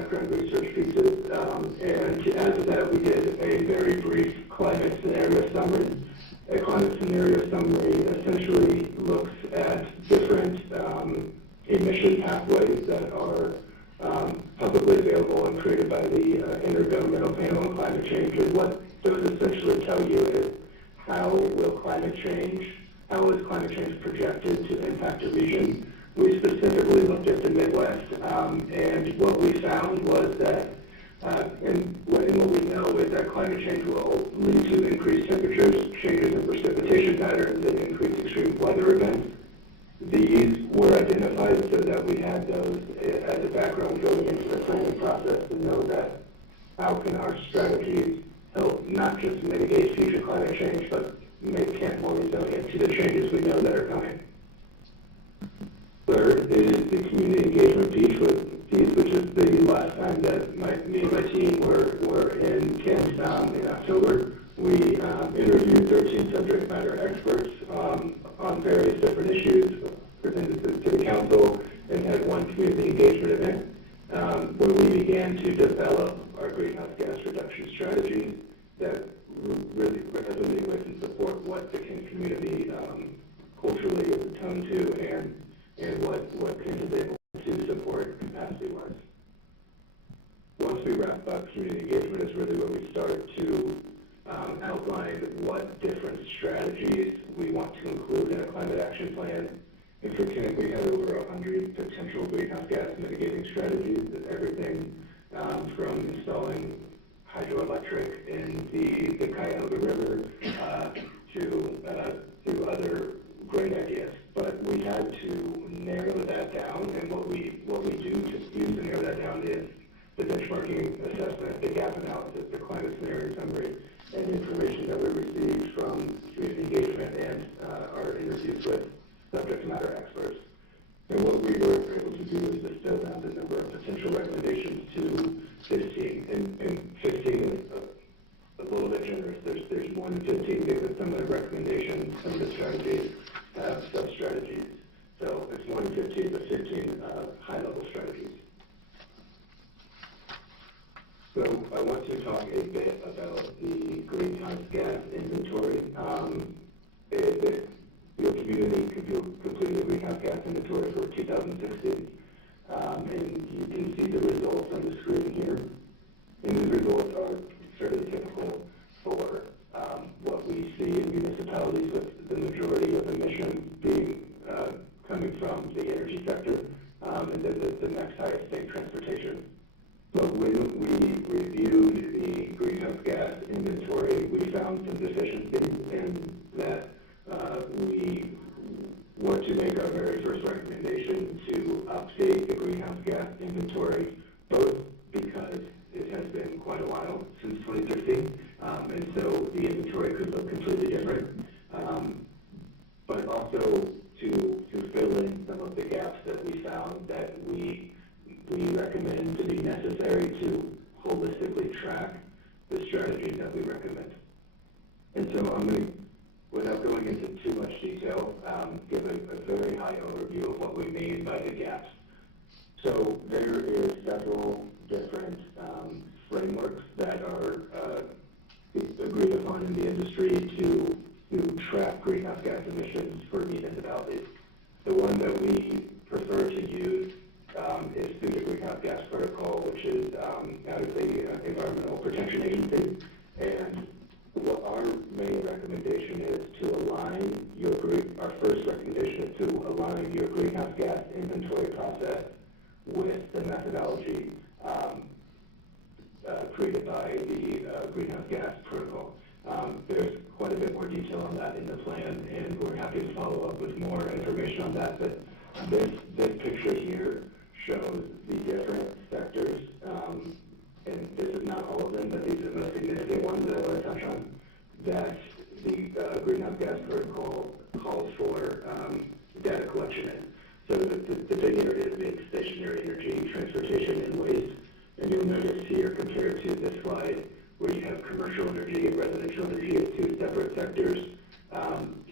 background research pieces, and to add to that, we did a very brief climate scenario summary. A climate scenario summary essentially looks at different emission pathways that are publicly available and created by the Intergovernmental Panel on Climate Change. And what those essentially tell you is how is climate change projected to impact a region. We specifically looked at the Midwest, and what we found was that, and what we know is that climate change will lead to increased temperatures, changes in precipitation patterns, and increased extreme weather events. These were identified so that we had those as a background going into the planning process to know that how can our strategies help not just mitigate future climate change, but make Kent more resilient to the changes we know that are coming. Third is the community engagement piece, which is the last time that me and my team were in Kent in October. We interviewed 13 subject matter experts on various different issues, presented to the council, and had one community engagement event where we began to develop our greenhouse gas reduction strategies that really resonate with and support what the Kent community culturally is attuned to and what Kent is able to support capacity-wise. Once we wrap up community engagement is really where we start to outline what different strategies we want to include in a climate action plan. And for Kent, we had over 100 potential greenhouse gas mitigating strategies, everything from installing hydroelectric in the Cuyahoga River to other great ideas. But we had to narrow that down, and what we do to use to narrow that down is the benchmarking assessment, the gap analysis, the climate scenario summary, and information that we received from community engagement and our interviews with subject matter experts. And what we were able to do is distill down the number of potential recommendations to 15. And 15 is a little bit generous. There's more than 15 because some of the recommendations, some of the strategies have sub-strategies. So it's more than 15, but 15 high-level strategies. So I want to talk a bit about the greenhouse gas inventory. The community completed the greenhouse gas inventory for 2016, and you can see the results on the screen here. And the results are fairly typical for what we see in municipalities, with the majority of emissions being coming from the energy sector, and then the next highest being transportation. But when we reviewed the greenhouse gas inventory, we found some deficiencies in that we want to make our very first recommendation to update the greenhouse gas inventory, both because it has been quite a while since 2016, and so the inventory could look completely different, but also to fill in some of the gaps that we found that we recommend to be necessary to holistically track the strategies that we recommend. And so I'm going to, without going into too much detail, give a very high overview of what we mean by the gaps. So there is several different frameworks that are agreed upon in the industry to track greenhouse gas emissions for municipalities. The one that we prefer to use is through the Greenhouse Gas Protocol, which is out of the Environmental Protection Agency. And what our main recommendation is to align our first recommendation is to align your greenhouse gas inventory process with the methodology created by the Greenhouse Gas Protocol. There's quite a bit more detail on that in the plan, and we're happy to follow up with more information on that. But this picture here shows the different sectors, and this is not all of them, but these are the most significant ones that I want to touch on, that the Greenhouse Gas Protocol calls for data collection in. So the big areas being stationary energy, transportation, and waste. And you'll notice here, compared to this slide, where you have commercial energy and residential energy as two separate sectors,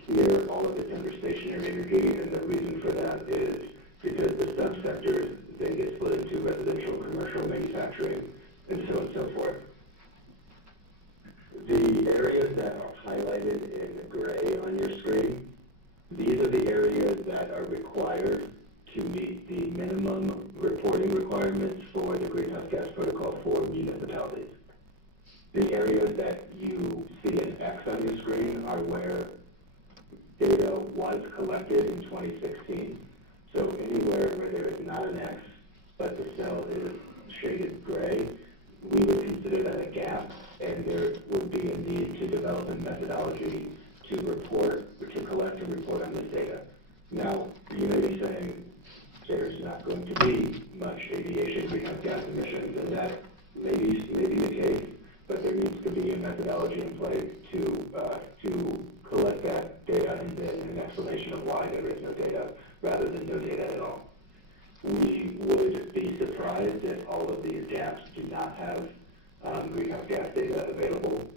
here all of it's under stationary energy, and the reason for that is because the subsectors then get split into residential, commercial, manufacturing, manufacturing, and so on and so forth. The areas that are highlighted in gray on your screen, these are the areas that are required to meet the minimum reporting requirements for the Greenhouse Gas Protocol for municipalities. The areas that you see an X on your screen are where data was collected in 2016. So anywhere where there is not an X, but the cell is shaded gray, we would consider that a gap, and there would be a need to develop a methodology to collect and report on this data. Now, you may be saying there's not going to be much aviation greenhouse gas emissions, and that may be the case, but there needs to be a methodology in place to collect that data and then an explanation of why there is no data rather than no data at all. We would be surprised if all of these gaps do not have greenhouse gas data available.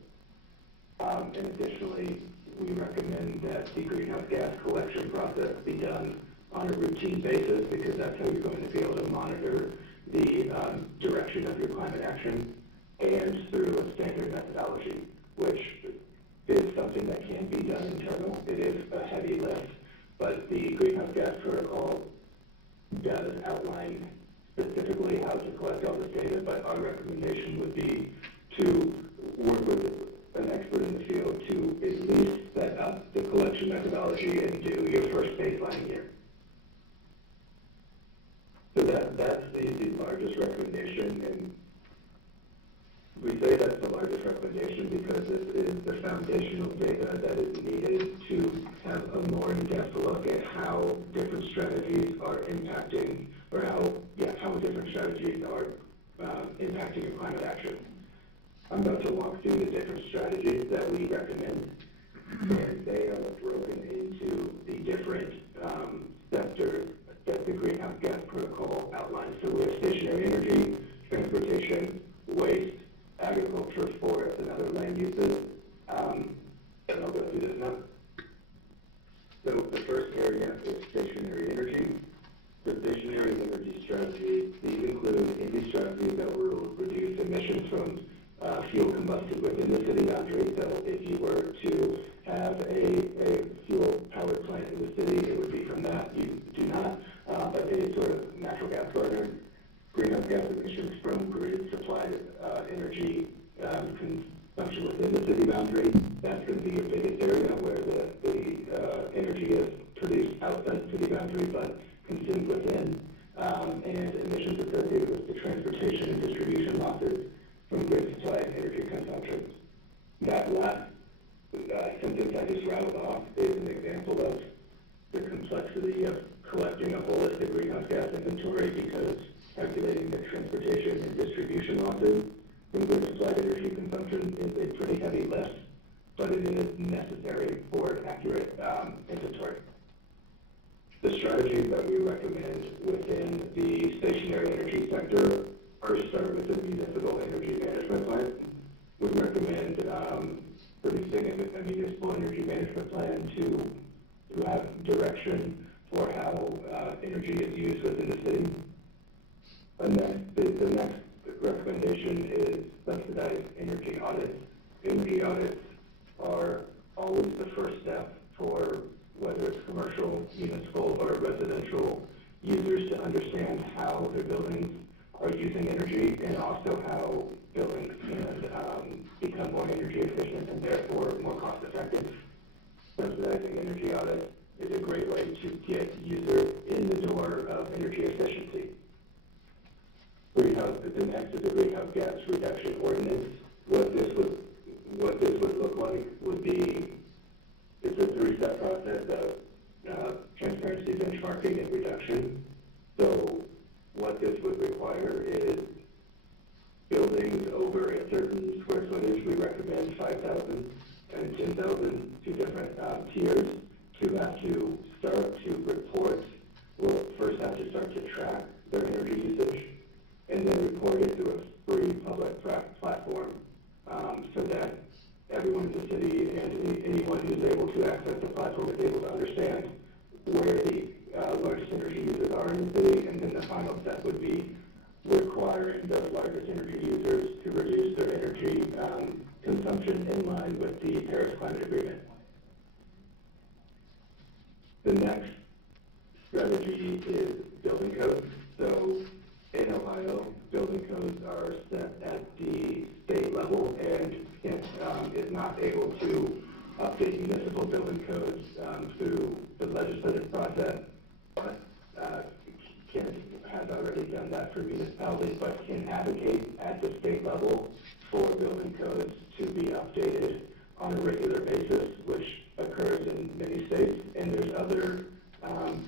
And additionally, we recommend that the greenhouse gas collection process be done on a routine basis, because that's how you're going to be able to monitor the direction of your climate action, and through a standard methodology, which is something that can be done internal. It is a heavy lift, but the Greenhouse Gas Protocol does outline specifically how to collect all this data, but our recommendation would be to work with an expert in the field to at least set up the collection methodology and do your first baseline year. So that's the largest recommendation, and we say that's the largest recommendation because this is the foundational data that is needed to have a more in-depth look at how different strategies are impacting, or how different strategies are impacting your climate action. I'm about to walk through the different strategies that we recommend, and they are broken into the different sectors that the Greenhouse Gas Protocol outlines. So we have stationary energy, transportation, waste, agriculture, forest, and other land uses. And I'll go through this now. So the first area is stationary energy. The stationary energy strategies, these include any strategies that will reduce emissions from fuel combusted within the city boundary. So if you were to have a fuel power plant in the city, it would be from that. You do not, but any sort of natural gas burner. Greenhouse gas emissions from grid supplied energy consumption within the city boundary. That's going to be your biggest area where the energy is produced outside the city boundary but consumed within. And emissions associated with the transportation and distribution losses from grid supplied energy consumption. That last sentence I just rattled off is an example of the complexity of collecting a holistic greenhouse gas inventory, because calculating the transportation and distribution losses from grid supplied energy consumption is a pretty heavy lift, but it is necessary for accurate inventory. The strategies that we recommend within the stationary energy sector first start with the municipal energy management plan. We recommend producing a municipal energy management plan to have direction for how energy is used within the city. And then the next recommendation is subsidized energy audits. Energy audits are always the first step for whether it's commercial, municipal, or residential users to understand how their buildings are using energy, and also how buildings can become more energy efficient and therefore more cost effective. Subsidizing energy audits is a great way to get users in the door of energy efficiency. The next is the greenhouse gas reduction ordinance. What this would look like would be, it's a three-step process of transparency, benchmarking, and reduction. So what this would require is buildings over a certain square footage. We recommend 5,000 and 10,000, two different tiers, to have to start to report. Will first have to start to track their energy usage, and then report it through a free public platform, so that everyone in the city and anyone who's able to access the platform is able to understand where the largest energy users are in the city. And then the final step would be requiring those large largest energy users to reduce their energy consumption in line with the Paris Climate Agreement. The next strategy is building codes. So in Ohio, building codes are set at the state level and is not able to update municipal building codes through the legislative process, but Kent has already done that for municipalities, but can advocate at the state level for building codes to be updated on a regular basis, which occurs in many states. And there's other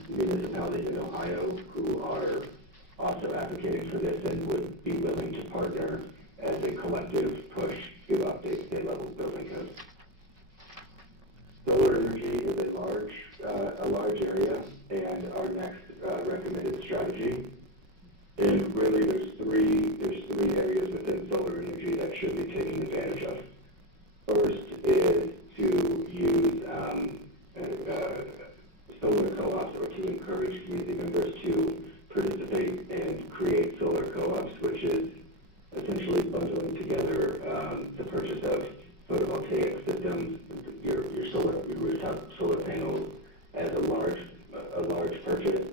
municipalities in Ohio who are also advocating for this and would be willing to partner as a collective push to update state level building codes. Solar energy is a large area, and our next recommended strategy. And really, there's three areas within solar energy that should be taken advantage of. First is to use solar co-ops, or to encourage community members to participate and create solar co-ops, which is essentially bundling together the purchase of photovoltaic systems, your rooftop solar panels, as a large purchase,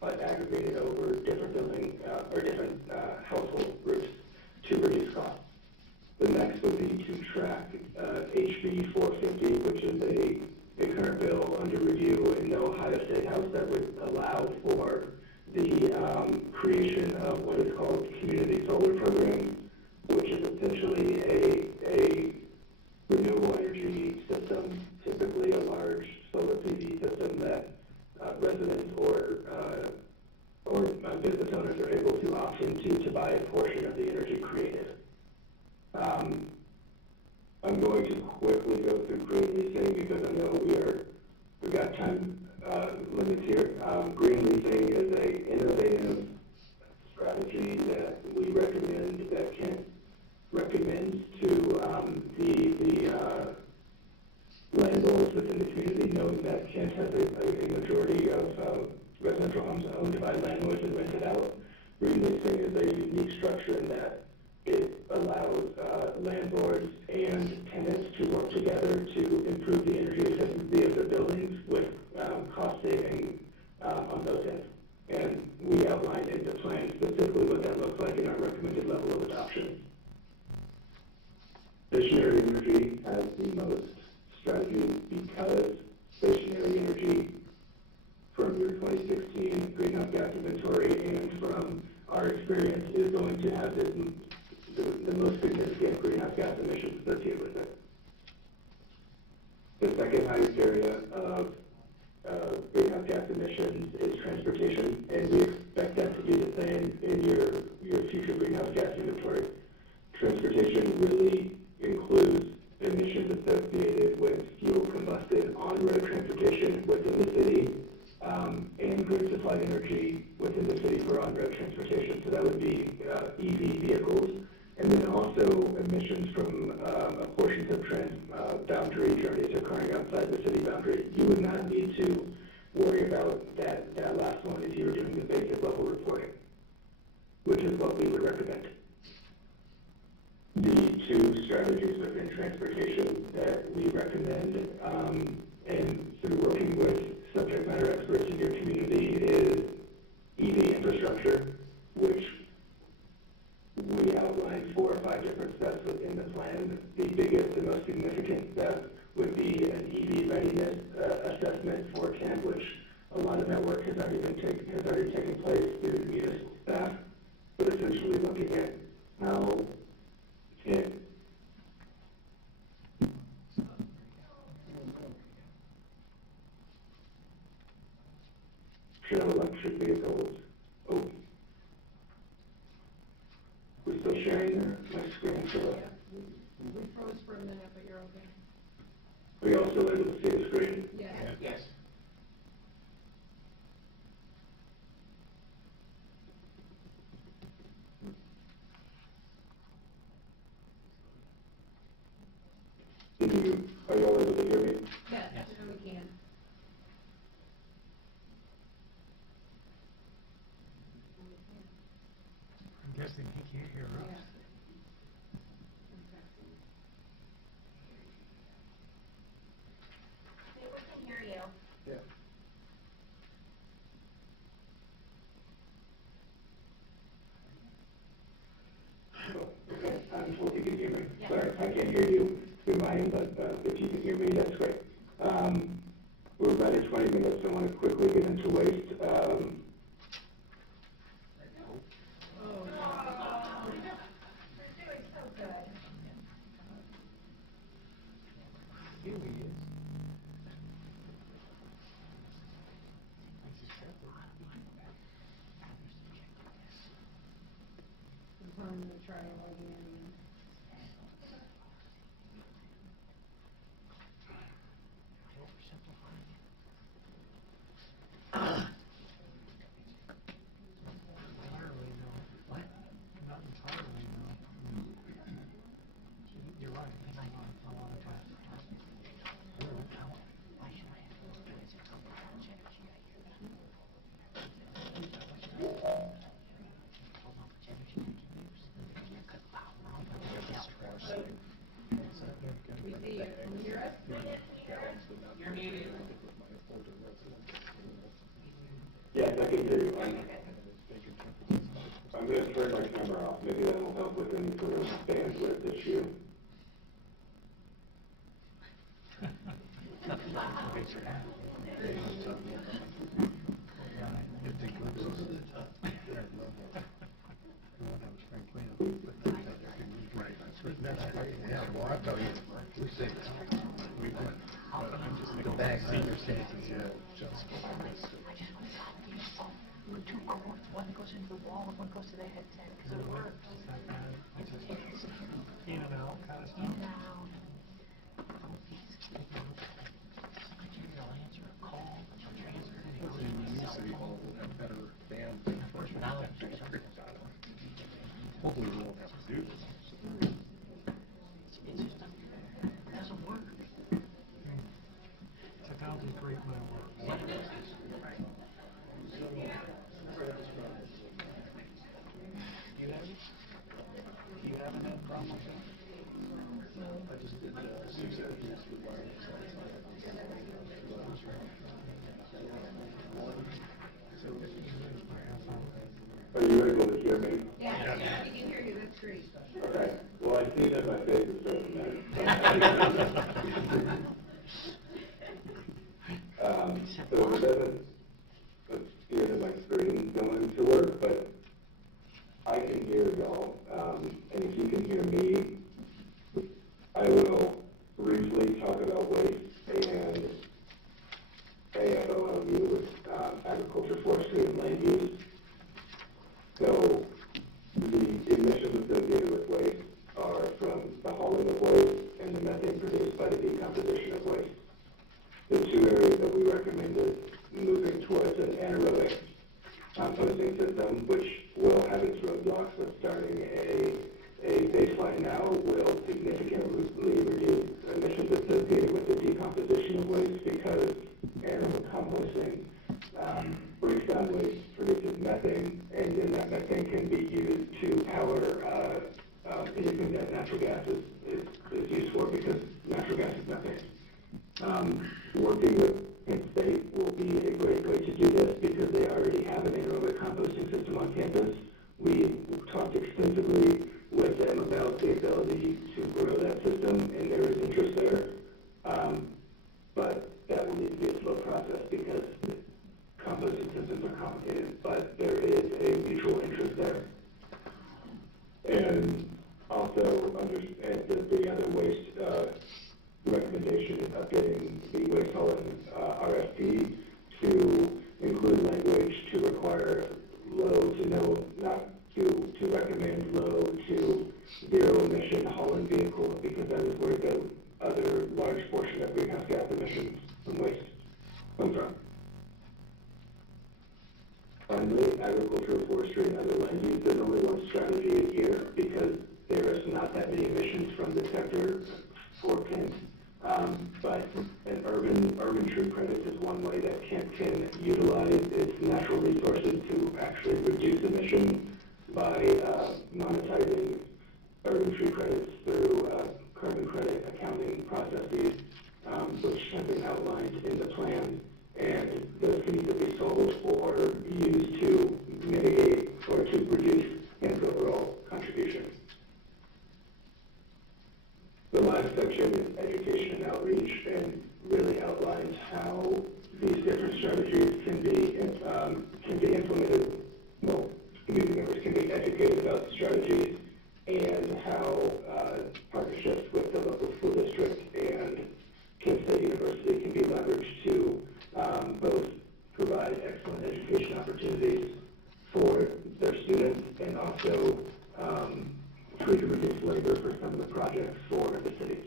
but aggregated over different building or different household groups to reduce costs. The next would be to track HB 450, which is a current bill under review in the Ohio State House that would allow for the creation of what is called community solar program, which is essentially a renewable energy system, typically a large solar PV system that residents or business owners are able to opt into to buy a portion of the energy created. I'm going to quickly go through green leasing because I know we've got time limits here. Green leasing is an innovative strategy that we recommend, that Kent recommends to the landlords within the community, knowing that Kent has a majority of residential homes owned by landlords and rented out. Green leasing is a unique structure in that it allows landlords and tenants to work together to improve the energy efficiency of their buildings with cost saving on those ends. And we outlined in the plan specifically what that looks like in our recommended level of adoption. Stationary energy has the most strategies because stationary energy, from your 2016 greenhouse gas inventory and from our experience, is going to have the most significant greenhouse gas emissions associated with it. The second highest area of greenhouse gas emissions is transportation, and we expect that to be the same in your future greenhouse gas inventory. Transportation really includes emissions associated with fuel combusted on-road transportation within the city, and grid supplied energy within the city for on-road transportation. So that would be EV vehicles, and then also emissions from portions of boundary journeys occurring outside the city boundary. You would not need to worry about that last one if you were doing the basic level reporting, which is what we would recommend. The two strategies within transportation that we recommend, and through working with subject matter experts in your community, is EV infrastructure, which we outlined 4 or 5 different steps within the plan. The biggest and most significant step would be an EV readiness assessment for Kent, which a lot of that work has already taken place through the municipal staff, but essentially looking at how Kent show electric vehicles. Oh, we're still sharing there? My screen still up. We froze for a minute, but you're okay. Are you also able to see the screen? Yes. Yes. Are you all able to hear me? Yes, we can. I guess texting, he can't hear us. Yeah, we can hear you. Yeah. Okay, well, if you can hear me. Yeah. Sorry, I can't hear you through my end, but if you can hear me, that's great. We're right at 20 minutes. I want to quickly get into waste. Here he is. It's on the trial again. Entirely no. What? Not entirely no. You're right. He's on a lot of time. We see you. Can you hear us? You're muted. Yes, I can hear you. I'm going to turn my camera off. Maybe that will help with any sort of bandwidth issue. That's great. Yeah, well, I'll tell you, we say we went, the bag senior citizens, yeah, just. Two cords, one goes into the wall and one goes to the headset, because it works. In and out kind of In stuff. and out. Oh, these people. Sometimes they'll answer a call, but you'll transfer it. It goes to my cell phone. Have better band enforcement. Hopefully we won't have to do this. It's just, it doesn't work. Technology great when it works. You have it? Do you have a net problem with that? I just did, Susan, with wireless. Are you able to hear me? Yeah, we can hear you. That's great. Okay. Well, I see that my face is showing that. So it doesn't appear that my screen is going to work, but I can hear y'all. And if you can hear me, I will briefly talk about waste and AFOLU with agriculture, forestry, and land use. So the emissions associated with waste are from the hauling of waste and the methane produced by the decomposition of waste. The two areas that we recommended moving towards an anaerobic composting system, which will have its roadblocks, but starting a baseline now will significantly reduce emissions associated with the decomposition of waste because anaerobic composting breaks down waste, produces methane, and then that methane can be used to power anything that natural gas is used for because natural gas is methane. Working with Penn State will be a great way to do this because they already have an anaerobic composting system on campus. We talked extensively with them about the ability to grow that system, and there is interest there. But that will need to be a slow process because composting systems are complicated, but there is a mutual interest there. And also, the other waste recommendation is updating the waste hauling RFP to include language to require low to no, not to recommend low to zero emission hauling vehicles because that is where the other large portion of greenhouse gas emissions from waste comes from. Finally, agriculture, forestry, and other land use, there's only one strategy a year because there is not that many emissions from the sector for Kent. But an urban tree credits is one way that Kent can utilize its natural resources to actually reduce emissions by carbon tree credits through carbon credit accounting processes, which have been outlined in the plan, and those can either be sold or used to mitigate or to reduce its overall contribution. The last section is education and outreach, and really outlines how these different strategies can be implemented. Well, community members can be educated about the strategies and how partnerships with the local school district and Kent State University can be leveraged to both provide excellent education opportunities for their students and also free to reduce labor for some of the projects for the city.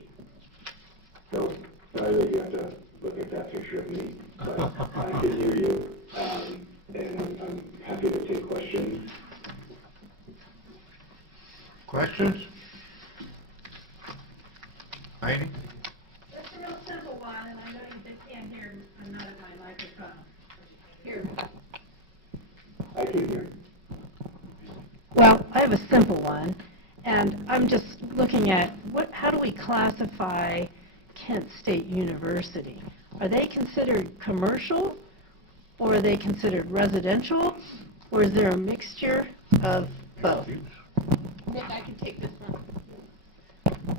So, sorry that you have to look at that picture of me, but I can hear you, and I'm happy to take questions. Questions? Heidi? It's a real simple one, and I know you just can't hear, I'm not at my microphone. Here. I can hear. Well, I have a simple one, and I'm just looking at how do we classify Kent State University? Are they considered commercial, or are they considered residential, or is there a mixture of both? Nick, I can take this one.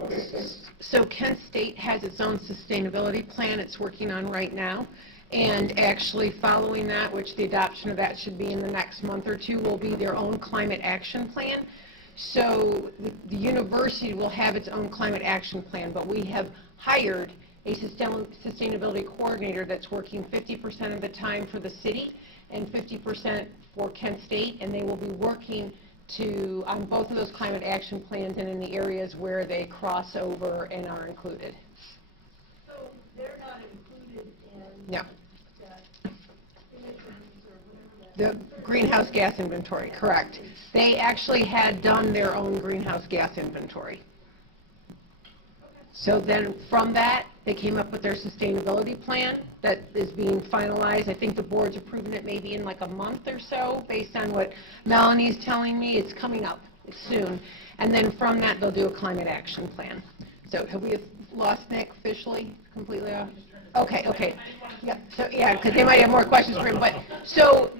Okay, thanks. So Kent State has its own sustainability plan it's working on right now. And actually following that, which the adoption of that should be in the next month or two, will be their own climate action plan. So the university will have its own climate action plan, but we have hired a sustainability coordinator that's working 50% of the time for the city and 50% for Kent State, and they will be working on both of those climate action plans and in the areas where they cross over and are included. So they're not included in No. that emissions or whatever that. The greenhouse gas inventory, correct. They actually had done their own greenhouse gas inventory. So then from that, they came up with their sustainability plan that is being finalized. I think the board's approving it maybe in like a month or so, based on what Melanie's telling me. It's coming up soon. And then from that, they'll do a climate action plan. So have we lost Nick officially, completely off? Okay. Yeah, so yeah, because they might have more questions for him. But so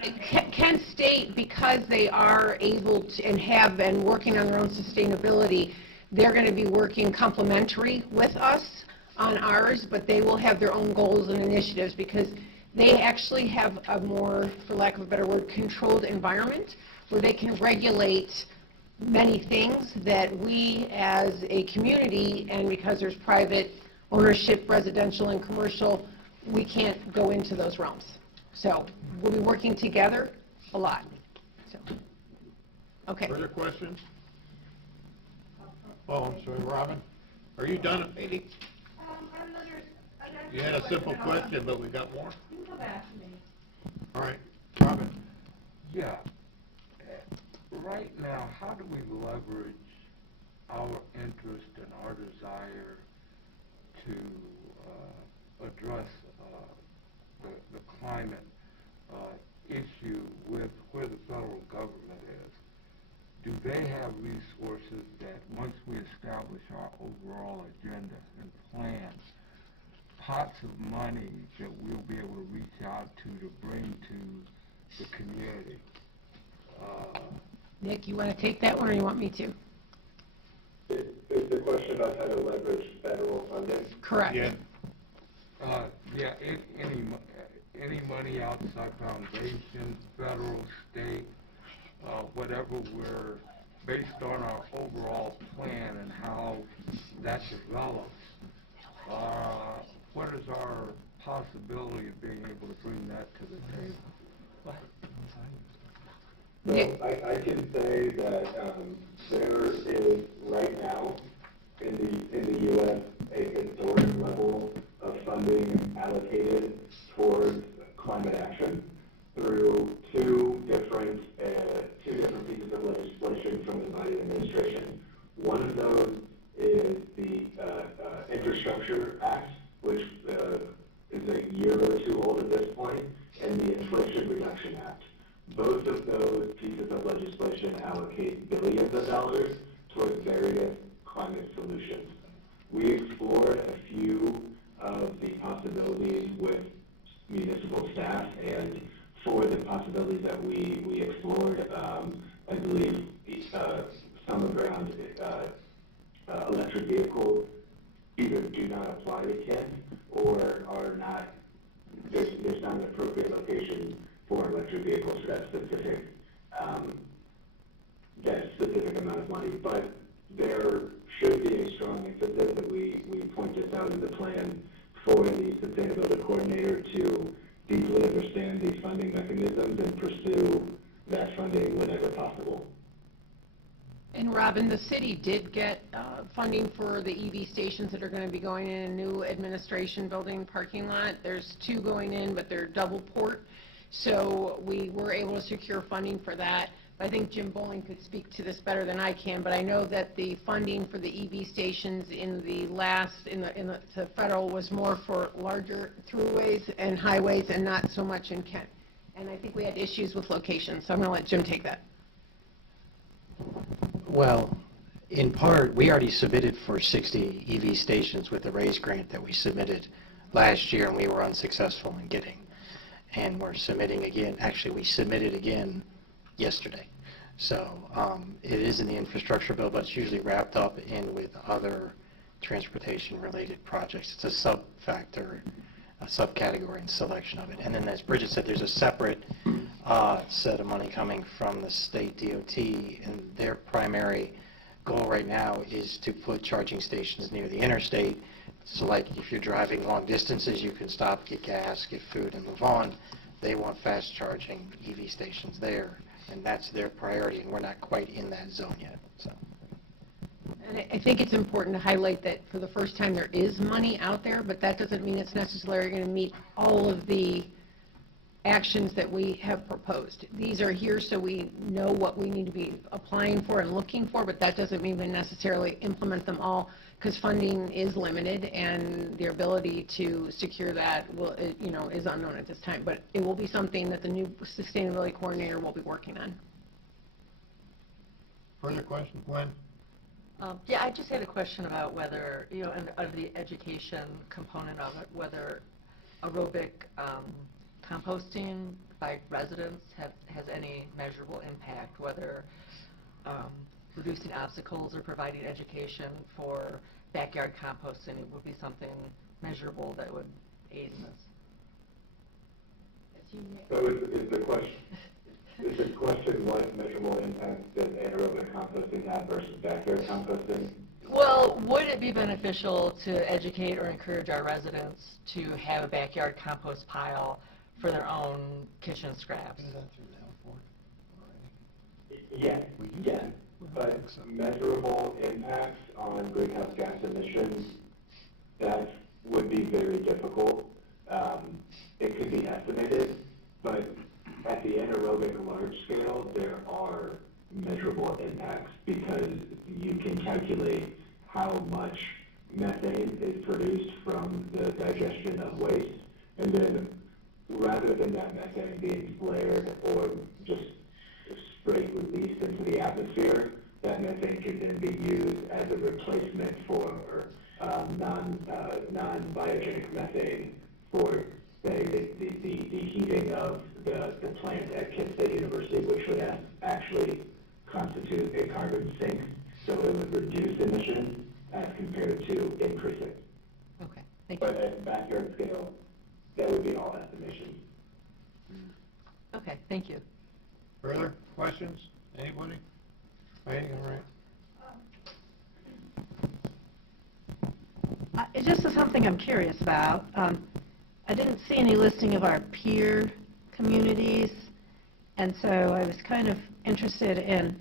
Kent State, because they are able to and have been working on their own sustainability, they're going to be working complementary with us on ours, but they will have their own goals and initiatives because they actually have a more, for lack of a better word, controlled environment where they can regulate many things that we as a community, and because there's private ownership, residential and commercial, we can't go into those realms. So we'll be working together a lot. So, okay. Further questions? Oh, I'm sorry, Robin. Are you done, Heidi? You had a simple question, but we got more? You can come after me. All right, Robin. Yeah. Right now, how do we leverage our interest and our desire to address the climate issue with where the federal government is? Do they have resources that once we establish our overall agenda and plans, pots of money that we'll be able to reach out to bring to the community? Nick, you want to take that one or you want me to? Is the question about how to leverage federal funding? Correct. Yeah. Yeah, any money outside foundation, federal, state, whatever, we're based on our overall plan and how that develops. What is our possibility of being able to bring that to the table? So I can say that there is right now in the U.S. a historic level of funding allocated towards climate action through two different pieces of legislation from the Biden administration. One of those is the Infrastructure Act, which is a year or two old at this point, and the Inflation Reduction Act. Both of those pieces of legislation allocate billions of dollars towards various climate solutions. We explored a few of the possibilities with municipal staff, and for the possibilities that we explored, I believe some around electric vehicles either do not apply to Kent or are not, there's not an appropriate location for electric vehicles for that specific amount of money. But there should be a strong emphasis that we point this out in the plan for the sustainability coordinator to deeply understand these funding mechanisms and pursue that funding whenever possible. And Robin, the city did get funding for the EV stations that are going to be going in a new administration building parking lot. There's 2 going in, but they're double port. So we were able to secure funding for that. I think Jim Bowling could speak to this better than I can, but I know that the funding for the EV stations in the federal was more for larger throughways and highways and not so much in Kent. And I think we had issues with locations, so I'm going to let Jim take that. Well, in part, we already submitted for 60 EV stations with the RAISE grant that we submitted last year, and we were unsuccessful in getting. And we're submitting again. Actually, we submitted again yesterday. So it is in the infrastructure bill, but it's usually wrapped up in with other transportation-related projects. It's a sub-factor, a subcategory and selection of it. And then, as Bridget said, there's a separate set of money coming from the state DOT, and their primary goal right now is to put charging stations near the interstate. So like if you're driving long distances, you can stop, get gas, get food, and move on. They want fast charging EV stations there, and that's their priority, and we're not quite in that zone yet. So. And I think it's important to highlight that for the first time there is money out there, but that doesn't mean it's necessarily going to meet all of the actions that we have proposed. These are here so we know what we need to be applying for and looking for, but that doesn't mean we necessarily implement them all, because funding is limited and the ability to secure that will, is unknown at this time. But it will be something that the new sustainability coordinator will be working on. Further question, Gwen? Yeah, I just had a question about whether, under the education component of it, whether aerobic composting by residents has any measurable impact, whether reducing obstacles or providing education for backyard composting would be something measurable that would aid in this. So is the question what measurable impact does anaerobic composting have versus backyard composting? Well, would it be beneficial to educate or encourage our residents to have a backyard compost pile for their own kitchen scraps? Yes, but measurable impacts on greenhouse gas emissions, that would be very difficult. It could be estimated, but at the anaerobic large scale, there are measurable impacts because you can calculate how much methane is produced from the digestion of waste, and then rather than that methane being flared or just straight released into the atmosphere, that methane can then be used as a replacement for non-biogenic methane for, say, the heating of the plant at Kent State University, which would actually constitute a carbon sink. So it would reduce emissions as compared to increasing. Okay, thank you. But at backyard scale, that would be all estimations. Okay, thank you. Further questions? Anybody? Waiting, all right. It's just something I'm curious about. I didn't see any listing of our peer communities, and so I was kind of interested in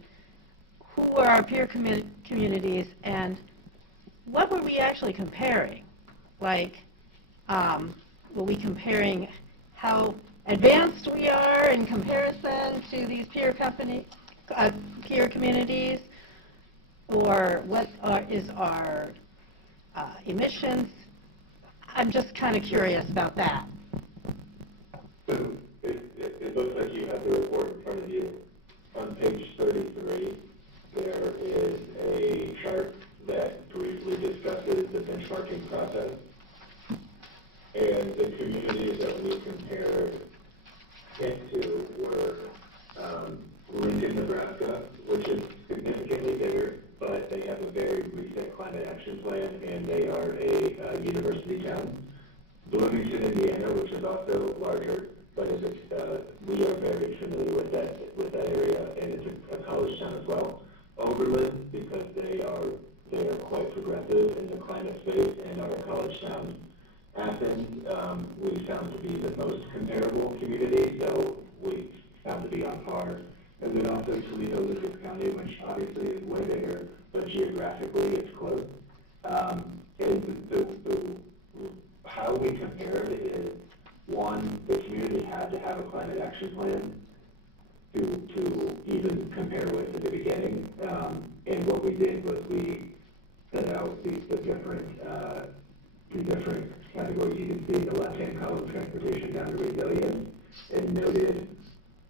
who are our peer communities and what were we actually comparing? Like, were we comparing how advanced we are in comparison to these peer communities, or what is our emissions? I'm just kind of curious about that. So it looks like you have the report in front of you. On page 33, there is a chart that briefly discusses the benchmarking process. And the communities that we compared it to were Lincoln, Nebraska, which is significantly bigger, but they have a very recent climate action plan, and they are a university town. Bloomington, Indiana, which is also larger, but we are very familiar with that area, and it's a college town as well. Oberlin, because they are quite progressive in the climate space and are a college town. Athens, we found to be the most comparable community, so we found to be on par. And then also Toledo, Lucas County, which obviously is way bigger, but geographically it's close. And how we compared is, one, the community had to have a climate action plan to even compare with at the beginning. And what we did was we set out the different categories. You can see in the left-hand column, transportation down to resilience, and noted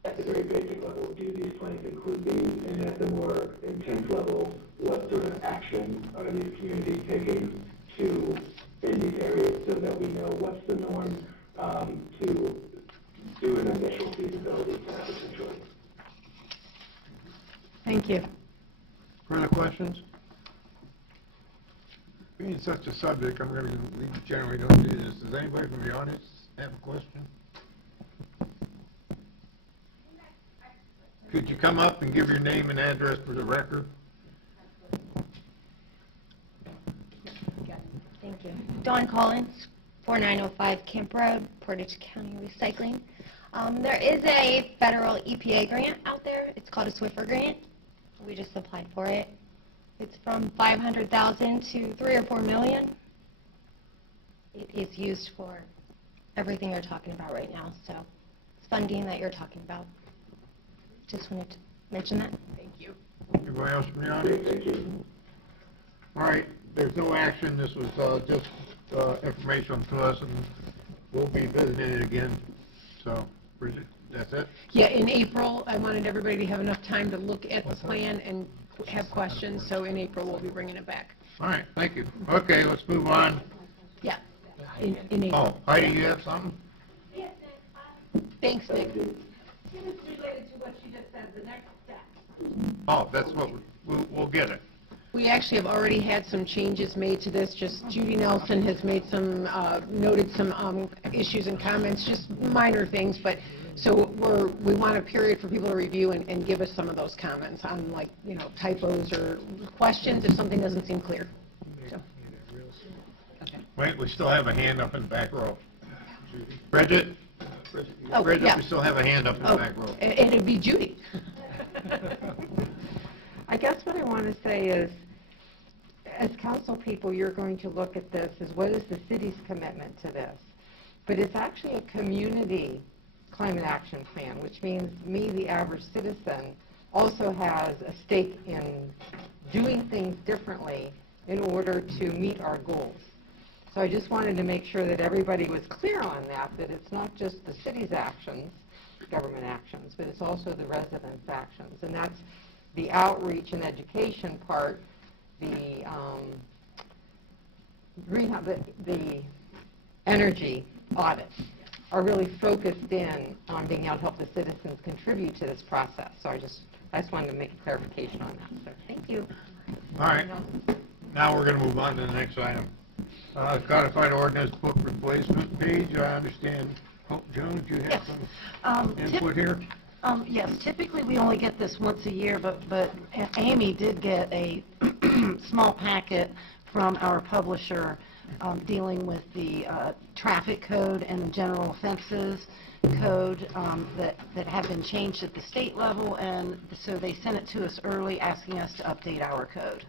at the very basic level, do these plans include these? And at the more intense level, what sort of action are these communities taking in these areas so that we know what's the norm to do an initial feasibility test potentially. Thank you. Further questions? Being such a subject, I'm going to, we generally don't do this. Does anybody from the audience have a question? Could you come up and give your name and address for the record? Thank you. Dawn Collins, 4905 Camp Road, Portage County Recycling. There is a federal EPA grant out there. It's called a SWIFR grant. We just applied for it. It's from $500,000 to $3 or $4 million. It is used for everything you're talking about right now. So it's funding that you're talking about. Just wanted to mention that. Thank you. Anybody else from the audience? Thank you. All right, there's no action. This was just information to us, and we'll be visiting it again. So, Bridget, that's it? Yeah, in April, I wanted everybody to have enough time to look at the plan and have questions, so in April, we'll be bringing it back. All right, thank you. Okay, let's move on. Yeah, in April. Oh, Heidi, you have something? Thanks, Nick. It's related to what you just said, the next step. Oh, that's what, we'll get it. We actually have already had some changes made to this. Just Judy Nelson has made some, noted some issues and comments, just minor things, but so we want a period for people to review and give us some of those comments on, like, you know, typos or questions if something doesn't seem clear. So. Wait, we still have a hand up in the back row. Bridget? Oh, Bridget, yeah. we still have a hand up in the back row. And it'd be Judy. I guess what I want to say is, as council people, you're going to look at this as what is the city's commitment to this. But it's actually a community climate action plan, which means me, the average citizen, also has a stake in doing things differently in order to meet our goals. So I just wanted to make sure that everybody was clear on that it's not just the city's actions, government actions, but it's also the residents' actions. And that's the outreach and education part, the energy audits are really focused in on being able to help the citizens contribute to this process. So I just wanted to make a clarification on that, sir. Thank you. All right, now we're going to move on to the next item. Codified ordinance book replacement page. I understand. Oh, Joan, do you have some input here? Yes, typically we only get this once a year, but Amy did get a small packet from our publisher dealing with the traffic code and general offenses code that have been changed at the state level, and so they sent it to us early asking us to update our code.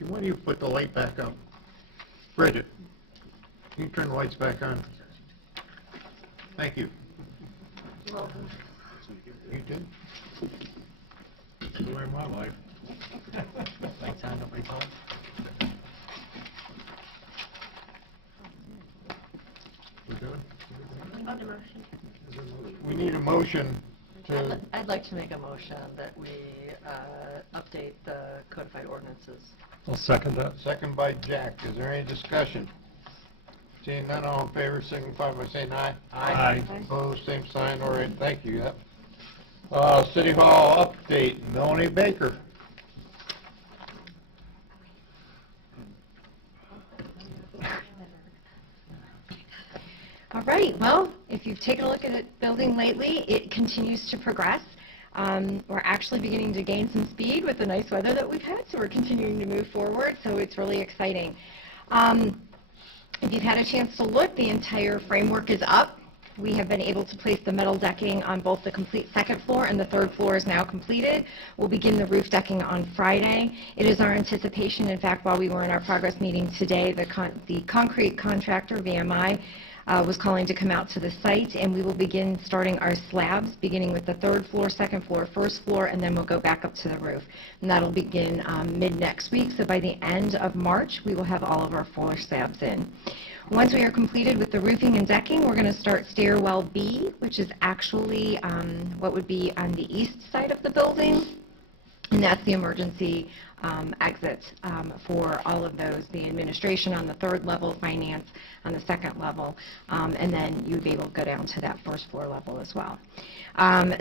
Why don't you put the light back up? Bridget, can you turn the lights back on? Thank you. You're welcome. You too. Story of my life. Lights on, nobody's home. We're good? On the motion. We need a motion to I'd like to make a motion that we update the codified ordinances. I'll second that. Second by Jack. Is there any discussion? Seeing none, all in favor, signify by saying aye. Aye. Opposed, same sign. All right, thank you. Yep. City Hall update, Melanie Baker. All right, well, if you've taken a look at the building lately, it continues to progress. We're actually beginning to gain some speed with the nice weather that we've had, so we're continuing to move forward, so it's really exciting. If you've had a chance to look, the entire framework is up. We have been able to place the metal decking on both the complete second floor and the third floor is now completed. We'll begin the roof decking on Friday. It is our anticipation, in fact, while we were in our progress meeting today, the concrete contractor, VMI, was calling to come out to the site, and we will begin starting our slabs, beginning with the third floor, second floor, first floor, and then we'll go back up to the roof. And that'll begin mid-next week, so by the end of March, we will have all of our floor slabs in. Once we are completed with the roofing and decking, we're going to start stairwell B, which is actually what would be on the east side of the building, and that's the emergency exit for all of those, the administration on the third level, finance on the second level, and then you'd be able to go down to that first floor level as well.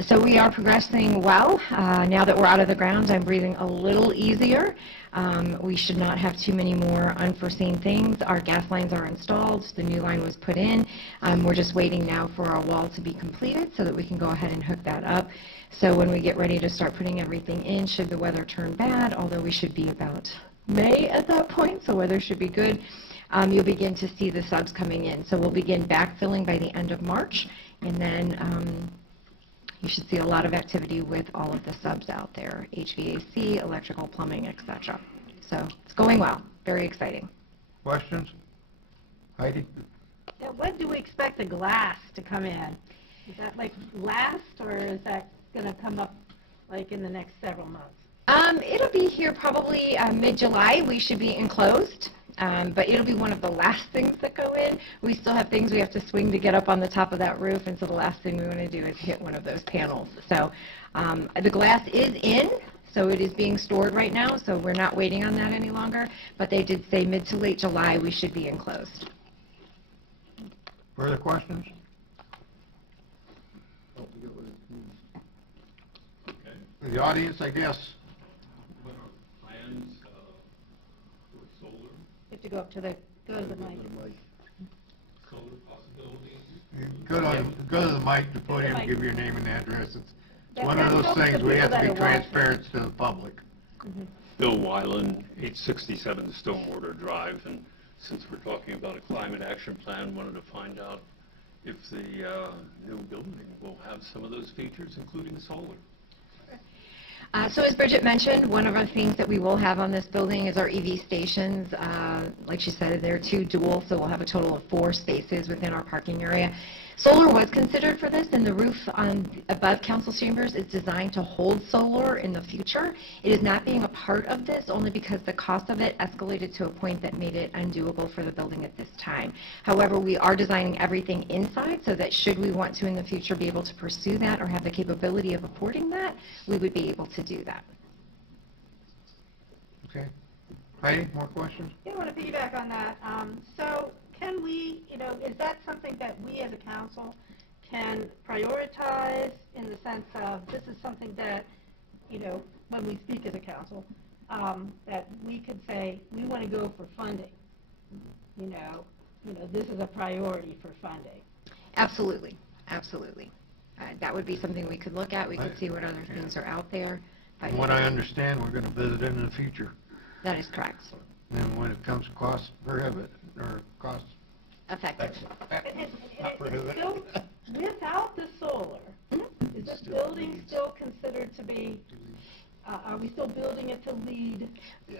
So we are progressing well. Now that we're out of the ground, I'm breathing a little easier. We should not have too many more unforeseen things. Our gas lines are installed. The new line was put in. We're just waiting now for our wall to be completed so that we can go ahead and hook that up. So when we get ready to start putting everything in, should the weather turn bad, although we should be about May at that point, so weather should be good, you'll begin to see the subs coming in. So we'll begin backfilling by the end of March, and then you should see a lot of activity with all of the subs out there, HVAC, electrical, plumbing, etc. So it's going well. Very exciting. Questions? Heidi? Yeah, when do we expect the glass to come in? Is that like last, or is that going to come up like in the next several months? It'll be here probably mid-July. We should be enclosed, but it'll be one of the last things that go in. We still have things we have to swing to get up on the top of that roof, and so the last thing we want to do is hit one of those panels. So the glass is in, so it is being stored right now, so we're not waiting on that any longer, but they did say mid to late July we should be enclosed. Further questions? The audience, I guess. What are plans for solar? You have to go up to the, go to the mic. Solar possibilities? Go to the mic to put in, give your name and address. It's That- one of that those helps the things, we have to people be that are watching. transparent to the public. Bill Weiland, 867 Stonewater Drive, and since we're talking about a climate action plan, wanted to find out if the new building will have some of those features, including solar. So as Bridget mentioned, one of our things that we will have on this building is our EV stations. Like she said, they're 2 dual, so we'll have a total of 4 spaces within our parking area. Solar was considered for this, and the roof above council chambers is designed to hold solar in the future. It is not being a part of this only because the cost of it escalated to a point that made it undoable for the building at this time. However, we are designing everything inside so that should we want to in the future be able to pursue that or have the capability of affording that, we would be able to do that. Okay. Heidi, more questions? Yeah, I want to piggyback on that. So can we, is that something that we as a council can prioritize in the sense of this is something that, when we speak as a council, that we could say, we want to go for funding. This is a priority for funding. Absolutely, absolutely. That would be something we could look at. We could see what other things are out there. From what I understand, we're going to visit it in the future. That is correct. And when it comes to cost prohibitive, or cost Effective. not prohibitive. So without the solar, is this building still considered to be, are we still building it to LEED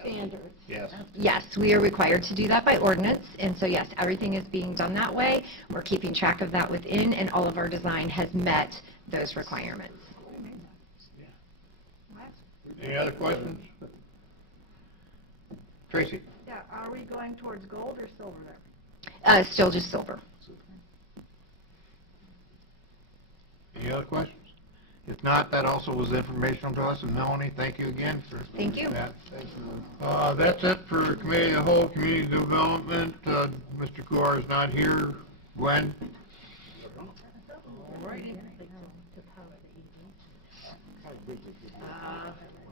standards? Yes. Yes, we are required to do that by ordinance, and so yes, everything is being done that way. We're keeping track of that within, and all of our design has met those requirements. Any other questions? Tracy? Yeah, are we going towards gold or silver? Still just silver. Any other questions? If not, that also was informational to us, and Melanie, thank you again for Thank you. that. That's it for Committee of the Whole, Community Development. Mr. Kuar is not here. Gwen? Alrighty.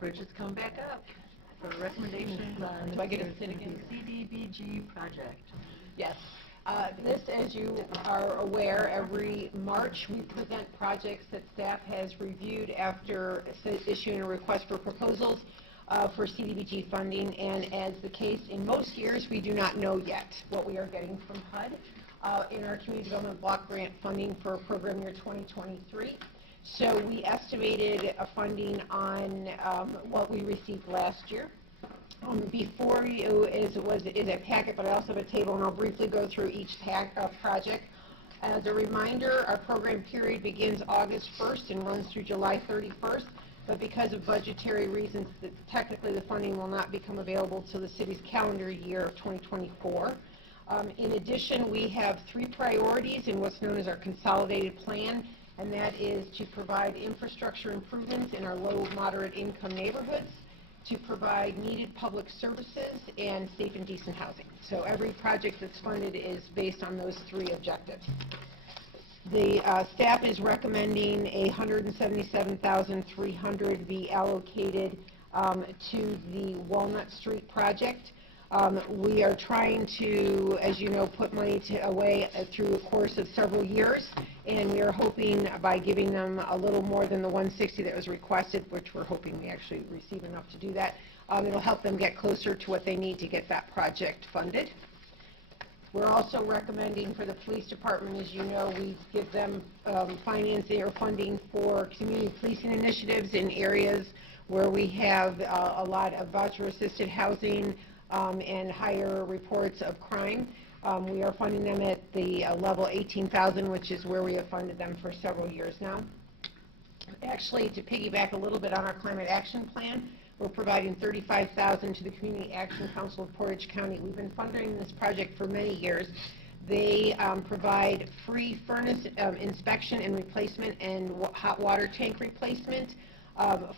Bridget's come back up for recommendations on Do I get to sit again? CDBG project. Yes. This, as you are aware, every March we present projects that staff has reviewed after issuing a request for proposals for CDBG funding, and as the case in most years, we do not know yet what we are getting from HUD in our Community Development Block Grant funding for program year 2023. So we estimated a funding on what we received last year. Before you is a packet, but I also have a table, and I'll briefly go through each project. As a reminder, our program period begins August 1st and runs through July 31st, but because of budgetary reasons, technically the funding will not become available till the city's calendar year of 2024. In addition, we have 3 priorities in what's known as our consolidated plan, and that is to provide infrastructure improvements in our low, moderate income neighborhoods, to provide needed public services, and safe and decent housing. So every project that's funded is based on those 3 objectives. The staff is recommending $177,300 be allocated to the Walnut Street project. We are trying to, as you know, put money away through a course of several years, and we are hoping by giving them a little more than the $160 that was requested, which we're hoping we actually receive enough to do that, it'll help them get closer to what they need to get that project funded. We're also recommending for the police department, as you know, we give them financing or funding for community policing initiatives in areas where we have a lot of voucher-assisted housing, and higher reports of crime. We are funding them at the level 18,000, which is where we have funded them for several years now. Actually, to piggyback a little bit on our climate action plan, we're providing $35,000 to the Community Action Council of Portage County. We've been funding this project for many years. They provide free furnace inspection and replacement and hot water tank replacement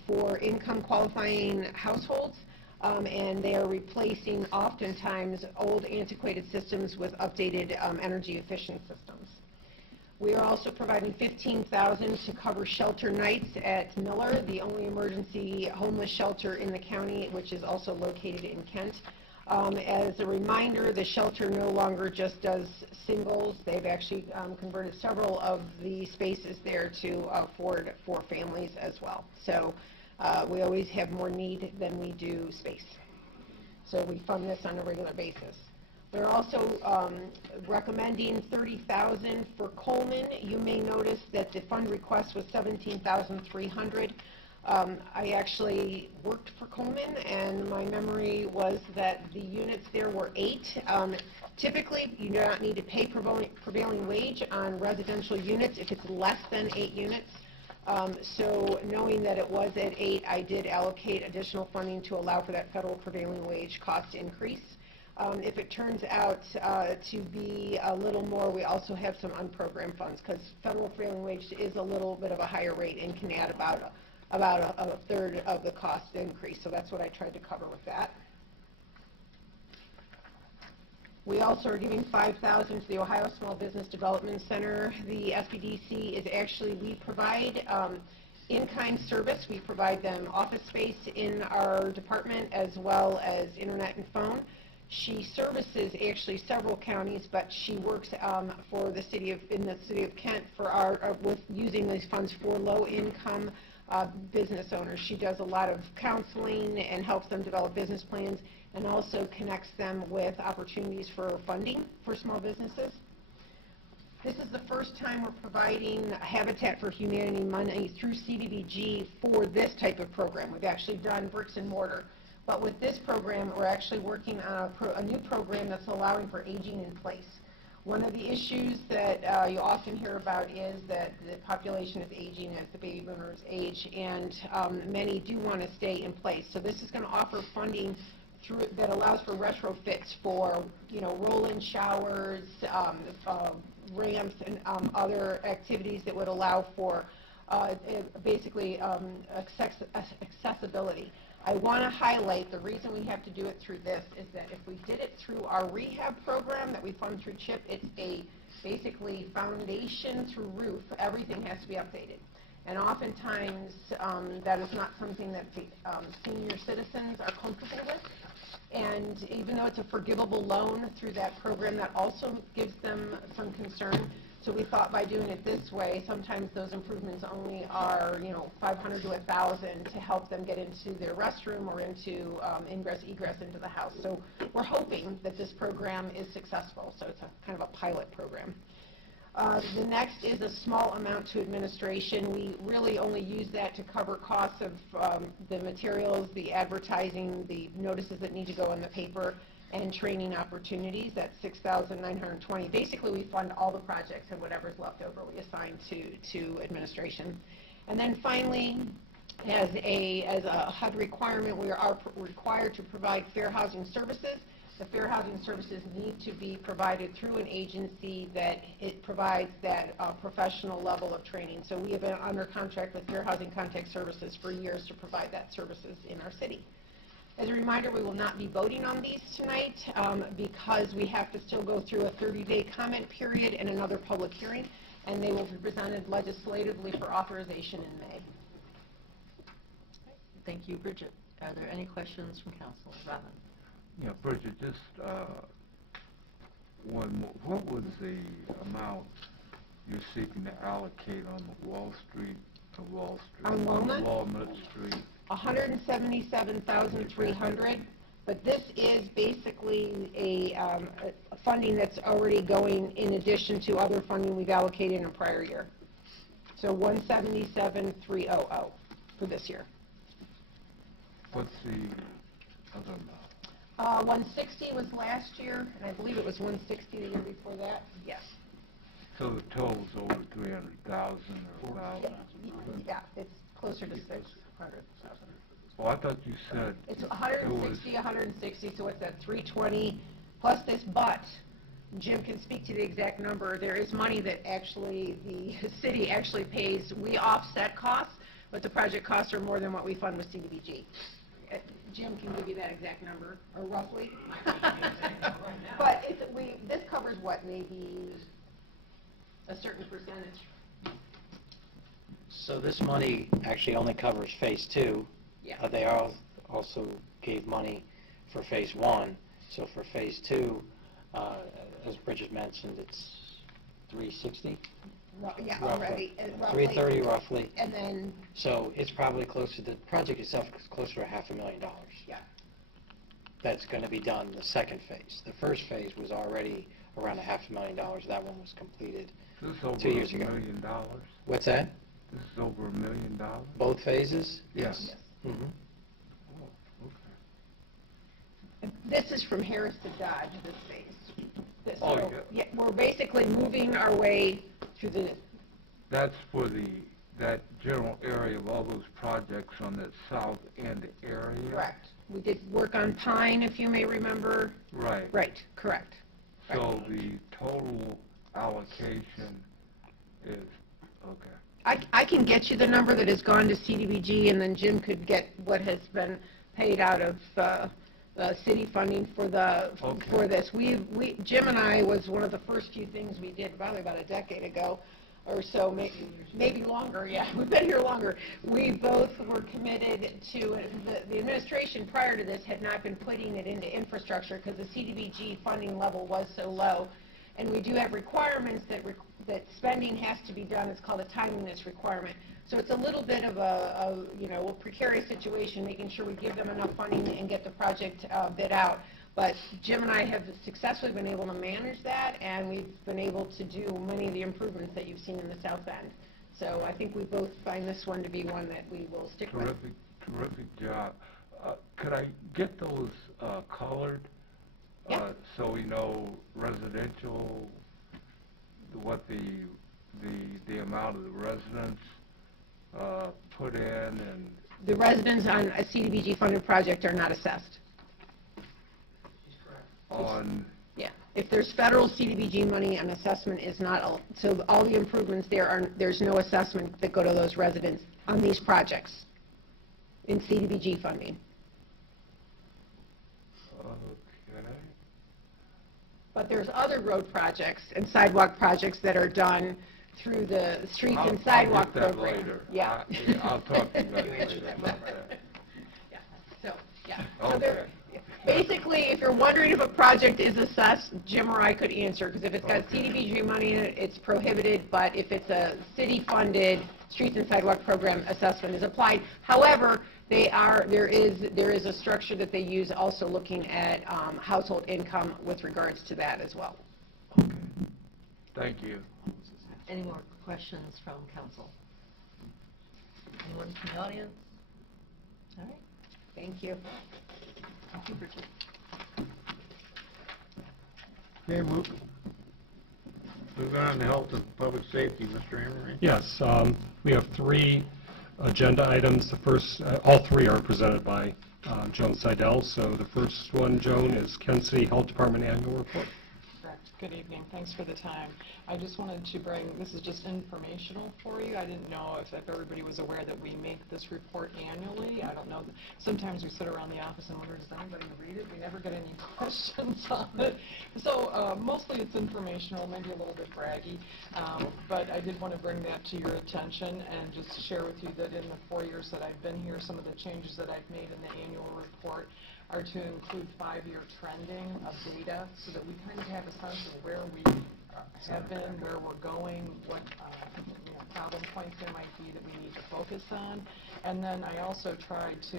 for income qualifying households. And they are replacing oftentimes old antiquated systems with updated energy efficient systems. We are also providing $15,000 to cover shelter nights at Miller, the only emergency homeless shelter in the county, which is also located in Kent. As a reminder, the shelter no longer just does singles. They've actually converted several of the spaces there to afford for families as well. So we always have more need than we do space. So we fund this on a regular basis. We're also recommending $30,000 for Coleman. You may notice that the fund request was $17,300. I actually worked for Coleman, and my memory was that the units there were 8. Typically, you do not need to pay prevailing wage on residential units if it's less than 8 units. So knowing that it was at 8, I did allocate additional funding to allow for that federal prevailing wage cost increase. If it turns out to be a little more, we also have some unprogrammed funds, because federal prevailing wage is a little bit of a higher rate and can add about a third of the cost increase. So that's what I tried to cover with that. We also are giving $5,000 to the Ohio Small Business Development Center. The SBDC is actually, we provide in-kind service. We provide them office space in our department as well as internet and phone. She services actually several counties, but she works for the city of Kent for with using these funds for low-income business owners. She does a lot of counseling and helps them develop business plans, and also connects them with opportunities for funding for small businesses. This is the first time we're providing Habitat for Humanity money through CDBG for this type of program. We've actually done bricks and mortar. But with this program, we're actually working on a new program that's allowing for aging in place. One of the issues that you often hear about is that the population is aging as the baby boomers age, and many do want to stay in place. So this is going to offer funding that allows for retrofits for, roll-in showers, ramps, and other activities that would allow for basically accessibility. I want to highlight the reason we have to do it through this is that if we did it through our rehab program that we fund through CHIP, it's a basically foundation through roof. Everything has to be updated. And oftentimes, that is not something that the senior citizens are comfortable with. And even though it's a forgivable loan through that program, that also gives them some concern. So we thought by doing it this way, sometimes those improvements only are, $500 to $1,000 to help them get into their restroom or into ingress, egress into the house. So we're hoping that this program is successful. So it's a kind of a pilot program. The next is a small amount to administration. We really only use that to cover costs of the materials, the advertising, the notices that need to go in the paper, and training opportunities. That's $6,920. Basically, we fund all the projects, and whatever's left over we assign to administration. And then finally, as a HUD requirement, we are required to provide fair housing services. The fair housing services need to be provided through an agency that it provides that professional level of training. So we have been under contract with Fair Housing Contact Services for years to provide that services in our city. As a reminder, we will not be voting on these tonight because we have to still go through a 30-day comment period and another public hearing, and they will be presented legislatively for authorization in May. Thank you, Bridget. Are there any questions from council? Robin? Yeah, Bridget, just one more. What was the amount you're seeking to allocate on Wall Street? On Walnut? Walnut Street. $177,300, but this is basically a funding that's already going in addition to other funding we've allocated in a prior year. So $177,300 for this year. What's the other amount? 160 was last year, and I believe it was 160 the year before that. Yes. So the total's over 300,000 or 1,000? Yeah, it's closer to 600,000. Oh, I thought you said it's 160, so what's that, 320 plus this, but Jim can speak to the exact number. There is money that actually the city actually pays. We offset costs, but the project costs are more than what we fund with CDBG. Jim can give you that exact number, or roughly. But this covers what, maybe a certain percentage. So this money actually only covers phase 2. Yeah. They also gave money for phase 1. So for phase 2, as Bridget mentioned, it's 360. Yeah, roughly. already. 330 roughly. And then. So it's probably closer. The project itself is closer to $500,000. Yeah. That's going to be done in the second phase. The first phase was already around $500,000. That one was completed 2 years ago. This is over $1 million? What's that? This is over $1 million? Both phases? Yes. Mm-hmm. Oh, okay. This is from Harris to Dodge, this phase. Oh, so, yeah, we're basically moving our way through the. That's for that general area of all those projects on that south end area? Correct. We did work on Pine, if you may remember. Right. Right, correct. So the total allocation is, okay. I can get you the number that has gone to CDBG, and then Jim could get what has been paid out of city funding for this. Jim and I was one of the first few things we did probably about a decade ago or so, maybe longer. Yeah, we've been here longer. We both were committed to the administration prior to this had not been putting it into infrastructure because the CDBG funding level was so low. And we do have requirements that spending has to be done. It's called a timeliness requirement. So it's a little bit of a precarious situation, making sure we give them enough funding and get the project bid out. But Jim and I have successfully been able to manage that, and we've been able to do many of the improvements that you've seen in the South End. So I think we both find this one to be one that we will stick with. Terrific job. Could I get those colored? Yeah. So we know residential, what the amount of the residents put in, and the residents on a CDBG funded project are not assessed. on Yeah. If there's federal CDBG money, an assessment is not, so all the improvements there's no assessment that go to those residents on these projects in CDBG funding. Okay. But there's other road projects and sidewalk projects that are done through the Streets and Sidewalk I'll get that Program. later. Yeah. I'll talk to you about it later about that. So, yeah. Okay. Basically, if you're wondering if a project is assessed, Jim or I could answer, because if it's got CDBG money in it, it's prohibited, but if it's a city-funded Streets and Sidewalk Program, assessment is applied. However, there is a structure that they use also looking at household income with regards to that as well. Thank you. Any more questions from council? Anyone from the audience? All right. Thank you. Thank you, Bridget. Okay, move on to health and public safety, Mr. Emery. Yes, we have 3 agenda items. The first, all 3 are presented by Joan Seidel. So the first one, Joan, is Kent City Health Department Annual Report. Correct. Good evening. Thanks for the time. I just wanted to bring, this is just informational for you. I didn't know if everybody was aware that we make this report annually. I don't know. Sometimes we sit around the office and wonder, does anybody read it? We never get any questions on it. So mostly it's informational, maybe a little bit braggy. But I did want to bring that to your attention and just share with you that in the 4 years that I've been here, some of the changes that I've made in the annual report are to include 5-year trending of data so that we kind of have a sense of where we have been, where we're going, what problem points there might be that we need to focus on. And then I also tried to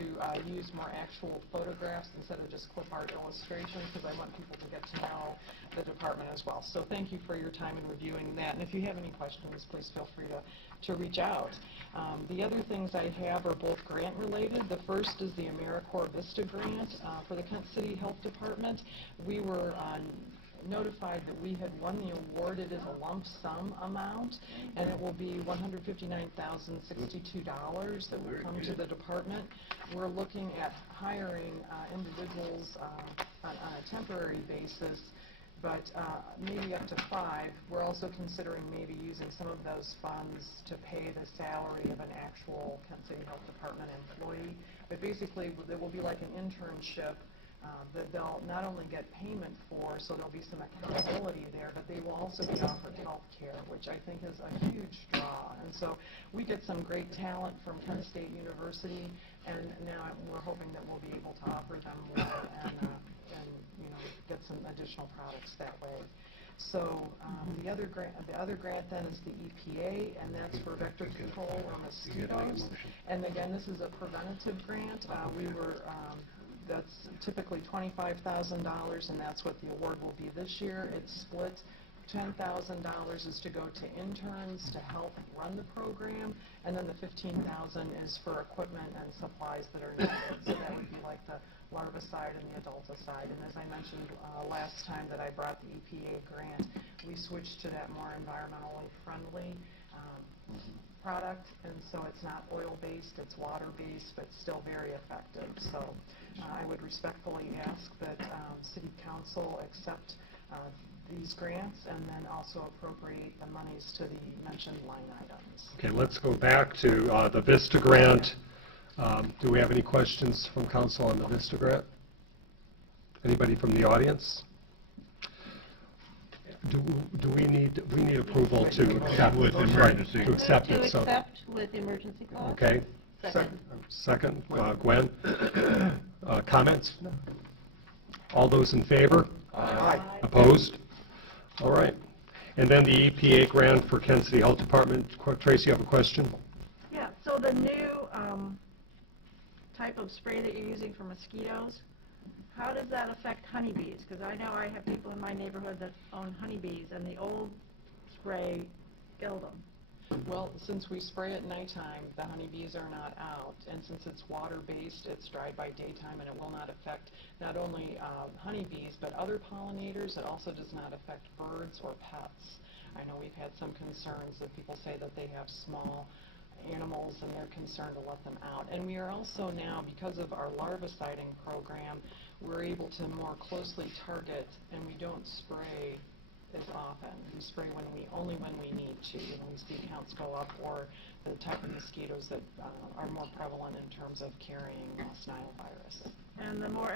use more actual photographs instead of just clip art illustrations because I want people to get to know the department as well. So thank you for your time in reviewing that. And if you have any questions, please feel free to reach out. The other things I have are both grant related. The first is the AmeriCorps Vista grant for the Kent City Health Department. We were notified that we had won the award. It is a lump sum amount, and it will be $159,062 that will come to the department. We're looking at hiring individuals on a temporary basis, but maybe up to 5. We're also considering maybe using some of those funds to pay the salary of an actual Kent City Health Department employee. But basically, there will be like an internship that they'll not only get payment for, so there'll be some accountability there, but they will also be offered health care, which I think is a huge draw. And so we get some great talent from Kent State University, and now we're hoping that we'll be able to offer them more and get some additional products that way. So the other grant then is the EPA, and that's for vector control or mosquitoes. And again, this is a preventative grant. That's typically $25,000, and that's what the award will be this year. It's split. $10,000 is to go to interns to help run the program, and then the $15,000 is for equipment and supplies that are needed. So that would be like the larvicide and the adulticide. And as I mentioned last time that I brought the EPA grant, we switched to that more environmentally friendly product, and so it's not oil-based, it's water-based, but still very effective. So I would respectfully ask that City Council accept these grants and then also appropriate the monies to the mentioned line items. Okay, let's go back to the Vista grant. Do we have any questions from council on the Vista grant? Anybody from the audience? Do we need approval to accept with emergency? To accept it? To accept with emergency clause. Okay. Second. Gwen. Comments? All those in favor? Aye. Opposed? All right. And then the EPA grant for Kent City Health Department. Tracy, you have a question? Yeah, so the new type of spray that you're using for mosquitoes, how does that affect honeybees? Because I know I have people in my neighborhood that own honeybees, and the old spray killed them. Well, since we spray at nighttime, the honeybees are not out, and since it's water-based, it's dried by daytime, and it will not affect not only honeybees, but other pollinators. It also does not affect birds or pets. I know we've had some concerns that people say that they have small animals and they're concerned to let them out. And we are also now, because of our larviciding program, we're able to more closely target, and we don't spray as often. We spray only when we need to, when we see counts go up, or the type of mosquitoes that are more prevalent in terms of carrying West Nile virus. And the more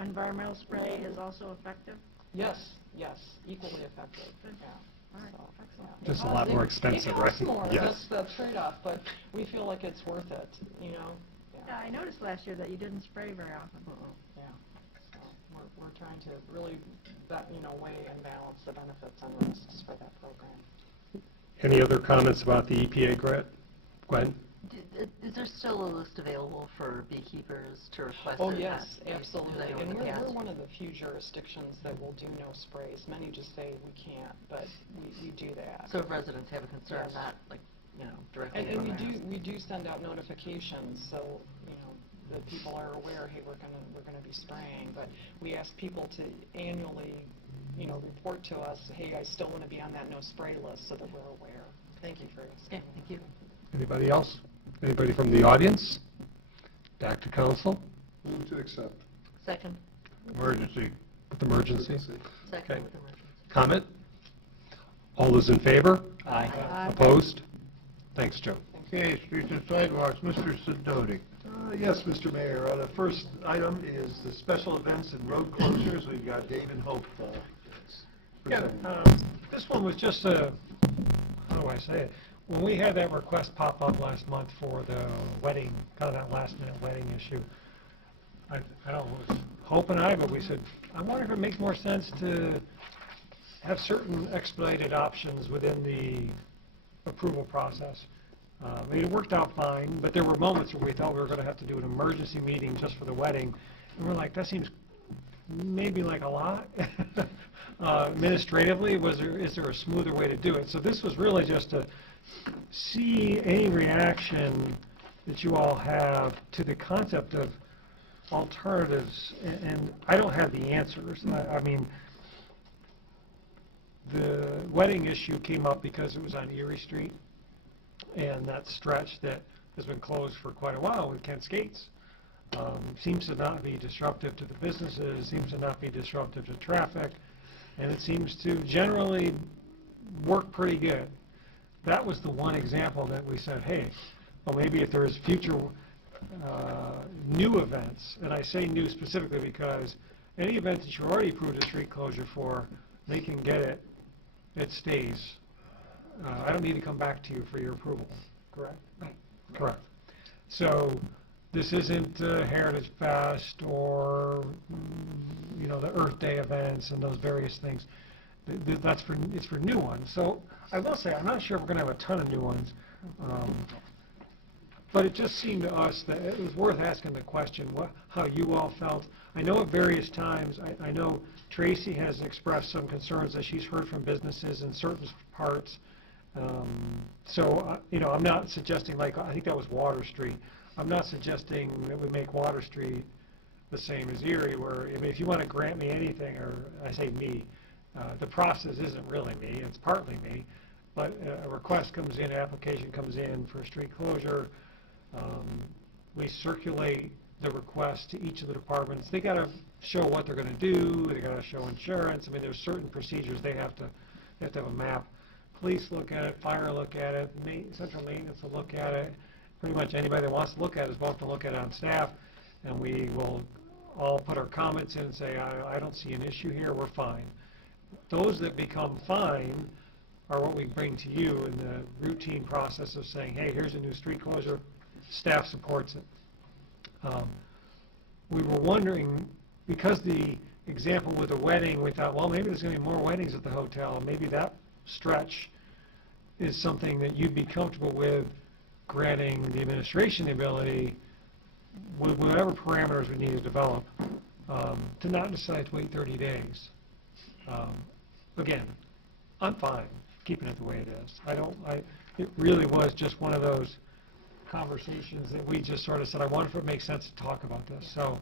environmental spray is also effective? Yes, equally effective, yeah. All right, So, excellent. yeah. Just a lot more expensive, right? It costs more, Yes. that's the trade-off, but we feel like it's worth it, you know? Yeah, I noticed last year that you didn't spray very often. Yeah. So we're trying to really, weigh and balance the benefits and risks for that program. Any other comments about the EPA grant? Gwen? Is there still a list available for beekeepers to request? Oh, it? yes, Have absolutely. they And over the we're past- one of the few jurisdictions that will do no sprays. Many just say we can't, but we do that. So if residents have a concern, Yes. not directly And from we do send out notifications, so, that people are aware, hey, we're gonna be spraying, but we ask people to annually, report to us, hey, I still wanna be on that no spray list, so that we're aware. Thank you for asking. Okay, thank you. Anybody else? Anybody from the audience? Back to council? Move to accept. Second. Emergency. With emergency? Second Okay. with emergency. Comment? All those in favor? Aye. Opposed? Thanks, Joe. Okay, streets and sidewalks, Mr. Sidoti. Yes, Mr. Mayor. The first item is the special events and road closures. We've got Dave and Hope. Yeah, this one was just how do I say it? When we had that request pop up last month for the wedding, kind of that last minute wedding issue, I don't know, it was Hope and I, but we said, I wonder if it makes more sense to have certain expedited options within the approval process. I mean, it worked out fine, but there were moments where we thought we were going to have to do an emergency meeting just for the wedding. And we're like, that seems maybe like a lot. Administratively, is there a smoother way to do it? So this was really just to see any reaction that you all have to the concept of alternatives. And I don't have the answers. I mean, the wedding issue came up because it was on Erie Street, and that stretch that has been closed for quite a while with Kent Skates seems to not be disruptive to the businesses, seems to not be disruptive to traffic, and it seems to generally work pretty good. That was the one example that we said, hey, well, maybe if there's future new events, and I say new specifically because any event that you already approved a street closure for, they can get it, it stays. I don't need to come back to you for your approval, correct? Right. Correct. So this isn't Heritage Fest or, the Earth Day events and those various things. It's for new ones. So I will say, I'm not sure if we're going to have a ton of new ones. But it just seemed to us that it was worth asking the question, how you all felt. I know at various times, I know Tracy has expressed some concerns that she's heard from businesses in certain parts. I'm not suggesting, I think that was Water Street. I'm not suggesting that we make Water Street the same as Erie, where, if you want to grant me anything, or I say me, the process isn't really me, it's partly me, but a request comes in, an application comes in for a street closure. We circulate the request to each of the departments. They got to show what they're going to do. They got to show insurance. I mean, there's certain procedures they have to have a map. Police look at it, fire look at it, central maintenance will look at it. Pretty much anybody that wants to look at it is welcome to look at it on staff, and we will all put our comments in and say, I don't see an issue here, we're fine. Those that become fine are what we bring to you in the routine process of saying, hey, here's a new street closure, staff supports it. We were wondering, because the example with the wedding, we thought, well, maybe there's going to be more weddings at the hotel. Maybe that stretch is something that you'd be comfortable with granting the administration the ability, with whatever parameters we need to develop, to not decide to wait 30 days. Again, I'm fine keeping it the way it is. It really was just one of those conversations that we just sort of said, I wonder if it makes sense to talk about this. So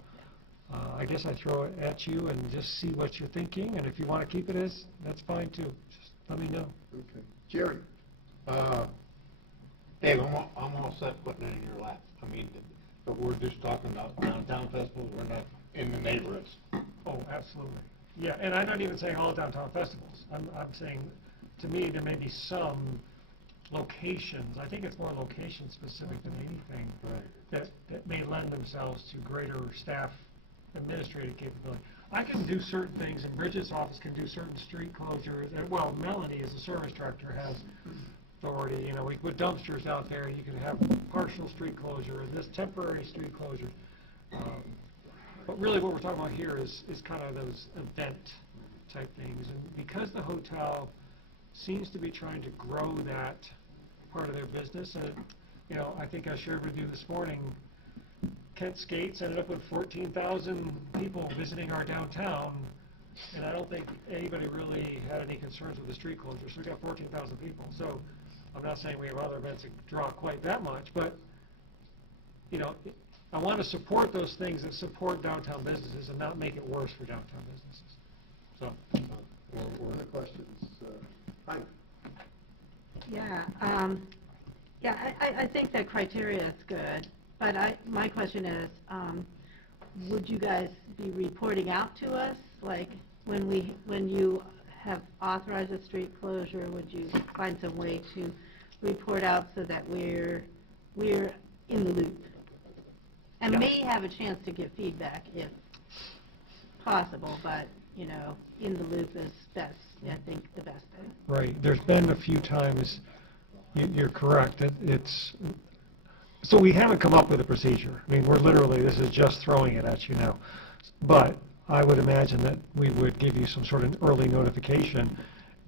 I guess I throw it at you and just see what you're thinking, and if you want to keep it as, that's fine too. Just let me know. Okay. Jerry? Dave, I'm all set putting it in your lap. I mean, but we're just talking about downtown festivals, we're not in the neighborhoods. Oh, absolutely. Yeah, and I'm not even saying all downtown festivals. I'm saying, to me, there may be some locations, I think it's more location specific than anything, that may lend themselves to greater staff administrative capability. I can do certain things, and Bridget's office can do certain street closures, and, well, Melanie, as a service director, has authority. You know, we put dumpsters out there, you can have partial street closure, and this temporary street closure. But really what we're talking about here is kind of those event type things. And because the hotel seems to be trying to grow that part of their business, and, you know, I think I shared with you this morning, Kent Skates ended up with 14,000 people visiting our downtown, and I don't think anybody really had any concerns with the street closure. So we got 14,000 people. So I'm not saying we have other events that draw quite that much, but, you know, I want to support those things that support downtown businesses and not make it worse for downtown businesses. So, Other questions? Hi. Yeah, I think that criteria is good, but my question is, would you guys be reporting out to us, like when you have authorized a street closure? Would you find some way to report out so that we're in the loop, and may have a chance to give feedback if possible, but you know, in the loop is best. I think the best thing. right, there's been a few times, you're correct, it's, so we haven't come up with a procedure. I mean, we're literally, this is just throwing it at you now. But I would imagine that we would give you some sort of early notification.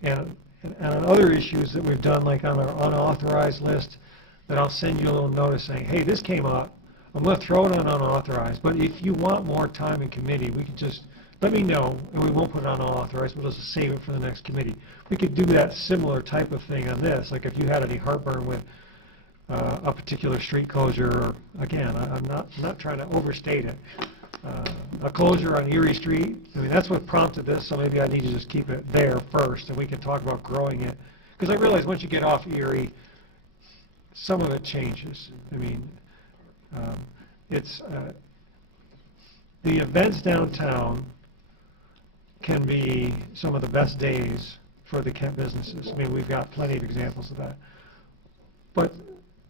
And on other issues that we've done, like on our unauthorized list, that I'll send you a little notice saying, hey, this came up, I'm going to throw it on unauthorized, but if you want more time in committee, we could just let me know, and we won't put it on unauthorized, we'll just save it for the next committee. We could do that similar type of thing on this, like if you had any heartburn with a particular street closure, or, again, I'm not trying to overstate it. A closure on Erie Street, I mean, that's what prompted this, so maybe I need to just keep it there first, and we can talk about growing it. Because I realize once you get off Erie, some of it changes. I mean, it's the events downtown can be some of the best days for the Kent businesses. I mean, we've got plenty of examples of that. But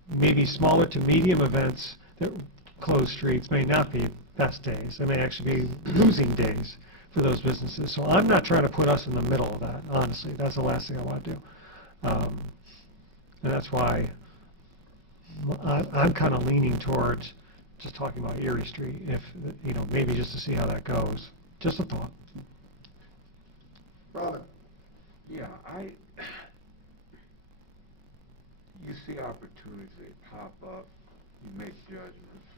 maybe smaller to medium events that close streets may not be best days. They may actually be losing days for those businesses. So I'm not trying to put us in the middle of that, honestly. That's the last thing I want to do. And that's why I'm kind of leaning towards just talking about Erie Street, if, you know, maybe just to see how that goes. Just a thought. Robin. Yeah, you see opportunities, they pop up, you make judgments.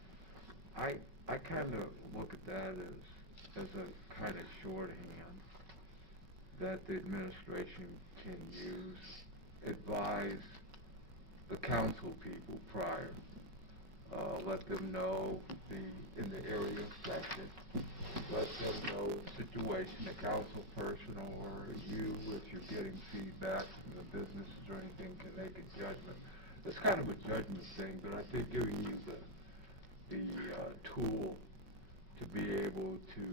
I kind of look at that as a kind of shorthand that the administration can use, advise the council people prior, let them know in the area affected, let them know the situation, the council person or you, if you're getting feedback from the businesses or anything, can make a judgment. It's kind of a judgment thing, but I think giving you the tool to be able to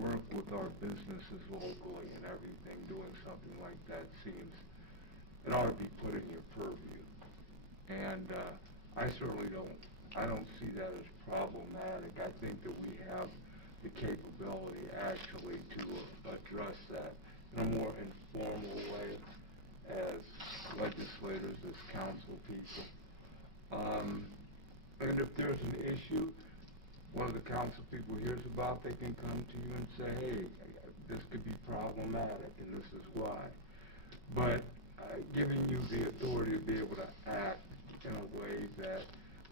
work with our businesses locally and everything, doing something like that seems, it ought to be put in your purview. And I certainly don't see that as problematic. I think that we have the capability actually to address that in a more informal way as legislators, as council people. And if there's an issue, one of the council people hears about, they can come to you and say, hey, this could be problematic and this is why. But giving you the authority to be able to act in a way that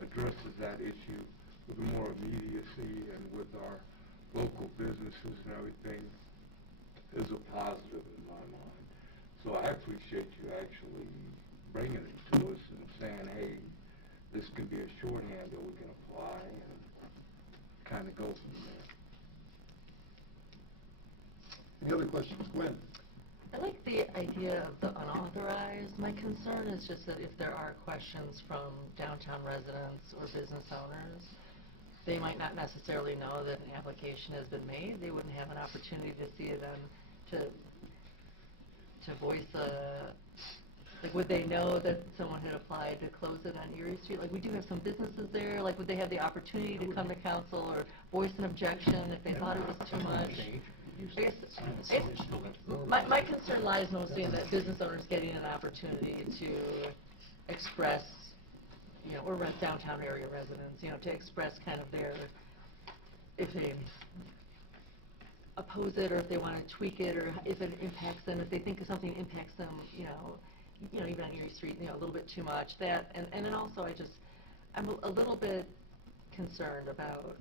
addresses that issue with more immediacy and with our local businesses and everything is a positive in my mind. So I appreciate you actually bringing it to us and saying, hey, this can be a shorthand that we can apply and kind of go from there. Any other questions? Gwen? I like the idea of the unauthorized. My concern is just that if there are questions from downtown residents or business owners, they might not necessarily know that an application has been made. They wouldn't have an opportunity to see it to voice a, like, would they know that someone had applied to close it on Erie Street? Like, we do have some businesses there. Like, would they have the opportunity to come to council or voice an objection if they thought it was too much? I guess my concern lies mostly in that business owners getting an opportunity to express, you know, or downtown area residents, you know, to express kind of their, if they oppose it or if they want to tweak it or if it impacts them, if they think something impacts them, you know, even on Erie Street, you know, a little bit too much. That, and then also I'm a little bit concerned about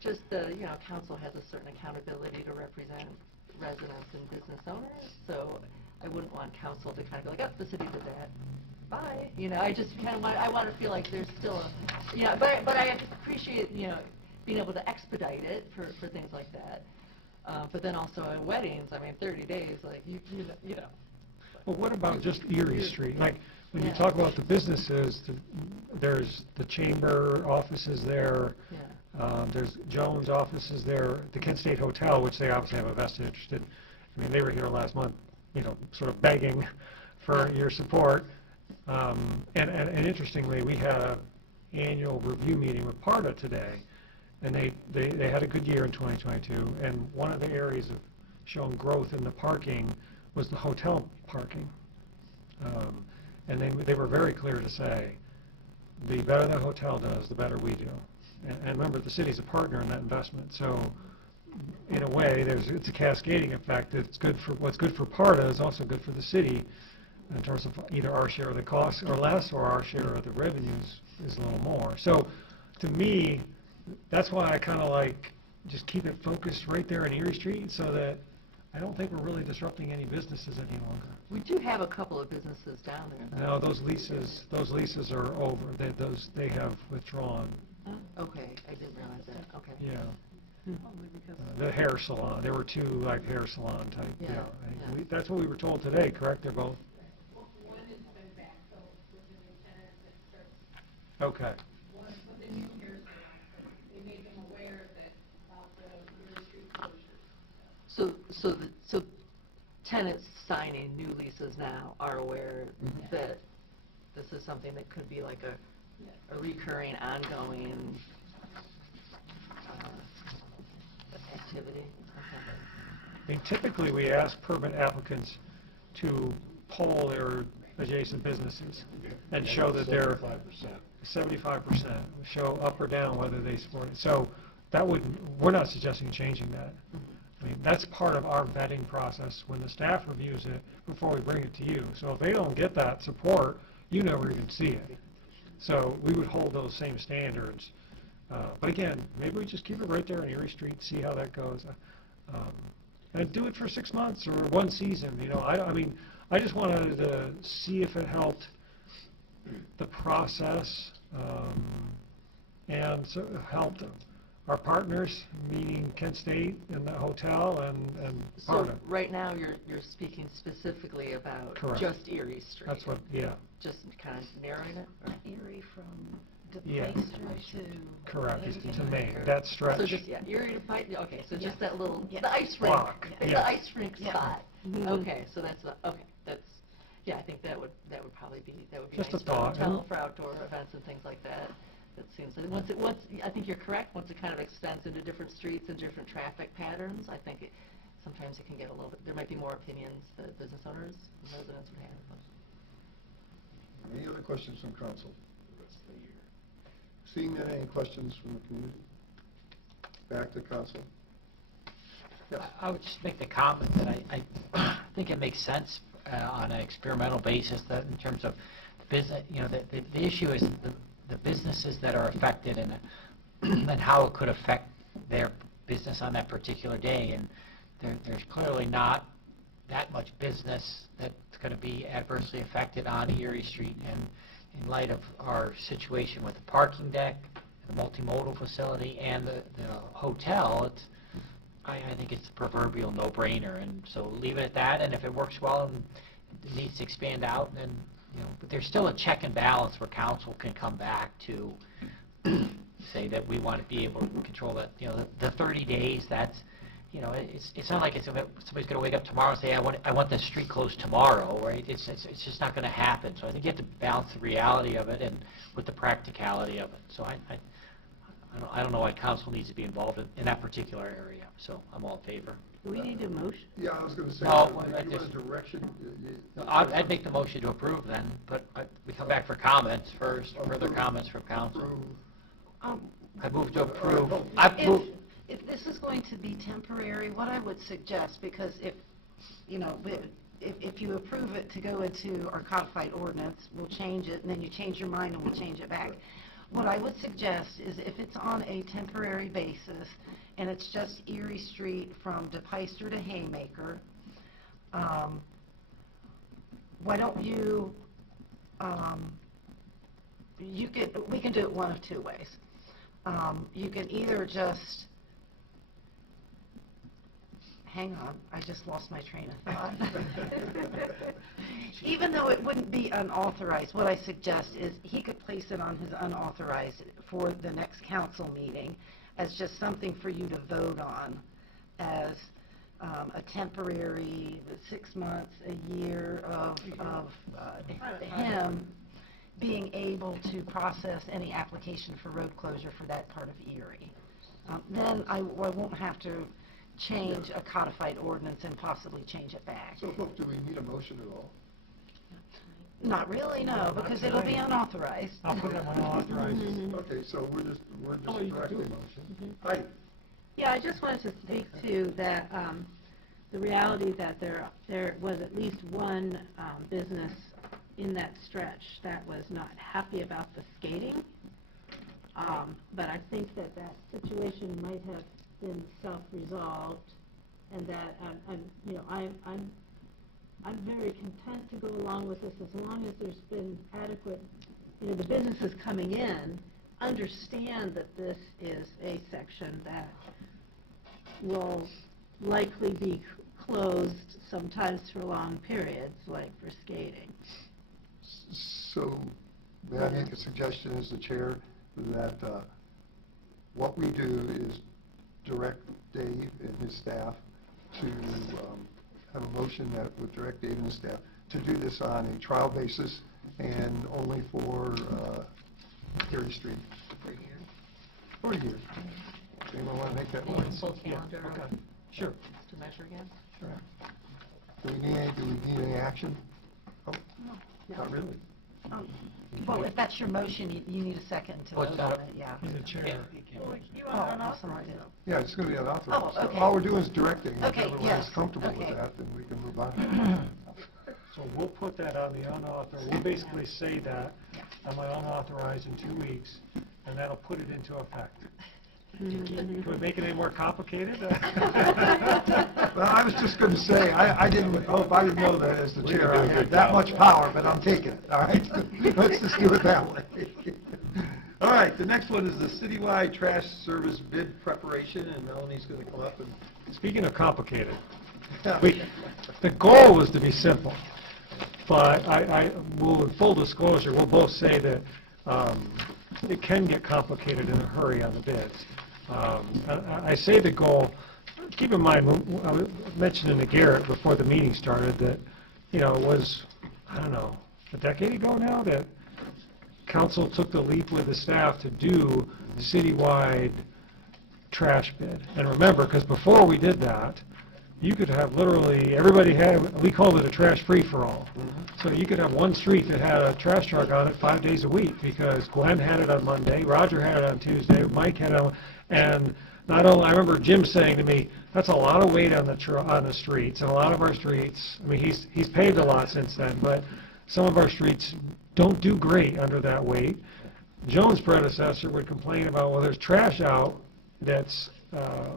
just the, you know, council has a certain accountability to represent residents and business owners, so I wouldn't want council to kind of go like, oh, the city did that, bye. You know, I just kind of want, I want to feel like there's still a, you know, but I appreciate, you know, being able to expedite it for things like that. But then also at weddings, I mean, 30 days, like, you know. Well, what about just Erie Street? Like, when you Yeah. talk about the businesses, there's the chamber offices there. Yeah. There's Jones offices there, the Kent State Hotel, which they obviously have a vested interest in. I mean, they were here last month, you know, sort of begging for your support. And interestingly, we had an annual review meeting with PARTA today, and they had a good year in 2022. And one of the areas of showing growth in the parking was the hotel parking. And they were very clear to say, the better the hotel does, the better we do. And remember, the city's a partner in that investment. So in a way, it's a cascading effect. It's good for, what's good for PARTA is also good for the city in terms of either our share of the costs or less, or our share of the revenues is a little more. So to me, that's why I kind of like just keep it focused right there on Erie Street, so that I don't think we're really disrupting any businesses any longer. We do have a couple of businesses down there, though. No, those leases are over. They have withdrawn. Oh, okay, I didn't realize that, okay. Yeah. The hair salon, there were two like hair salon type. Yeah, Yeah. yeah. That's what we were told today, correct? They're both? One has been backfilled with the new tenant that starts. Okay. One, with the New Year's, they made them aware that about the Erie Street closures. So tenants signing new leases now are aware that this is something that could be like a recurring, ongoing activity. I mean, typically we ask permit applicants to poll their adjacent businesses and show that they're 75%, show up or down whether they support it. So that would, we're not suggesting changing that. I mean, that's part of our vetting process when the staff reviews it before we bring it to you. So if they don't get that support, you never even see it. So we would hold those same standards. But again, maybe we just keep it right there on Erie Street, see how that goes. And do it for 6 months or one season. You know, I mean, I just wanted to see if it helped the process and so it helped our partners, meaning Kent State and the hotel and So PARTA. right now, you're speaking specifically about Correct. just Erie Street. That's what, yeah. Just kind of narrowing it? Erie from Yeah. DePlacer to... Correct, to Maine, that stretch. So just, yeah, Erie to Pike, okay, so just that little, Yeah. the ice rink, Block, the yeah. ice rink Yeah. spot. Mhm. Okay, so that's, okay, that's, yeah, I think that would probably be, that would be nice Just a for thought. hotel, for outdoor events and things like that. It seems that once, I think you're correct, once it kind of extends into different streets and different traffic patterns, I think sometimes it can get a little bit, there might be more opinions that business owners and residents would have. But. Any other questions from council? Seeing none, any questions from the community? Back to council. Yes. I would just make the comment that I think it makes sense on an experimental basis that in terms of business, you know, the issue is the businesses that are affected and how it could affect their business on that particular day. And there's clearly not that much business that's going to be adversely affected on Erie Street. And in light of our situation with the parking deck, the multimodal facility, and the hotel, I think it's the proverbial no-brainer, and so leave it at that, and if it works well and it needs to expand out, then, but there's still a check and balance where council can come back to say that we want to be able to control that, the 30 days, that's, it's not like somebody's going to wake up tomorrow and say, I want the street closed tomorrow, right? It's just not going to happen. So I think you have to balance the reality of it and with the practicality of it. So I don't know why council needs to be involved in that particular area. So I'm all in favor. Do we need a motion? Yeah, I was going to say, No, if you want a direction. I'd make the motion to approve then, but we come back for comments first, further comments from council. I move to approve. If this is going to be temporary, what I would suggest, because if you approve it to go into our codified ordinance, we'll change it, and then you change your mind and we'll change it back. What I would suggest is if it's on a temporary basis, and it's just Erie Street from DePeyster to Haymaker, why don't you, we can do it one of two ways. You can either just, hang on, I just lost my train of thought. Even though it wouldn't be unauthorized, what I suggest is he could place it on his unauthorized for the next council meeting as just something for you to vote on as a temporary 6 months, a year of him being able to process any application for road closure for that part of Erie. Then I won't have to change a codified ordinance and possibly change it back. So look, do we need a motion at all? Not really, no, because it'll be unauthorized. I'll put it on unauthorized. Okay, so we're just directly motion. Heidi? Yeah, I just wanted to speak to that, the reality that there was at least one business in that stretch that was not happy about the skating. But I think that situation might have been self-resolved, and that I'm very content to go along with this as long as there's been adequate, the businesses coming in understand that this is a section that will likely be closed sometimes for long periods, like for skating. So, may I make a suggestion as the chair that what we do is direct Dave and his staff to have a motion that would direct Dave and his staff to do this on a trial basis and only for Erie Street. For a year. For a year. Anyone want to make that motion? Full calendar. Okay. Sure. To measure again? Sure. Do we need any action? Oh, not really. Well, if that's your motion, you need a second to vote on it, yeah. He's the chair. Yeah, it's going to be unauthorized. Oh, okay. All we're doing is directing. Okay, If everyone yes. is comfortable with Okay. that, then we can move on. So we'll put that on the unauthorized, we'll basically say that on my unauthorized in 2 weeks, and that'll put it into effect. Can we make it any more complicated? Well, I was just going to say, I didn't know that as the chair I had that much power, but I'm taking it, all right? Let's just do it that way. All right, the next one is the citywide trash service bid preparation, and Melanie's going to come up and... Speaking of complicated, the goal was to be simple, but in full disclosure, we'll both say that it can get complicated in a hurry on the bids. I say the goal, keep in mind, I was mentioning to Garrett before the meeting started that, it was, I don't know, a decade ago now that council took the leap with the staff to do citywide trash bid. And remember, because before we did that, you could have literally, we called it a trash free-for-all. So you could have one street that had a trash truck on it 5 days a week because Glenn had it on Monday, Roger had it on Tuesday, Mike had it on, and not only, I remember Jim saying to me, that's a lot of weight on the streets, and a lot of our streets, I mean, he's paved a lot since then, but some of our streets don't do great under that weight. Joan's predecessor would complain about, well, there's trash out that's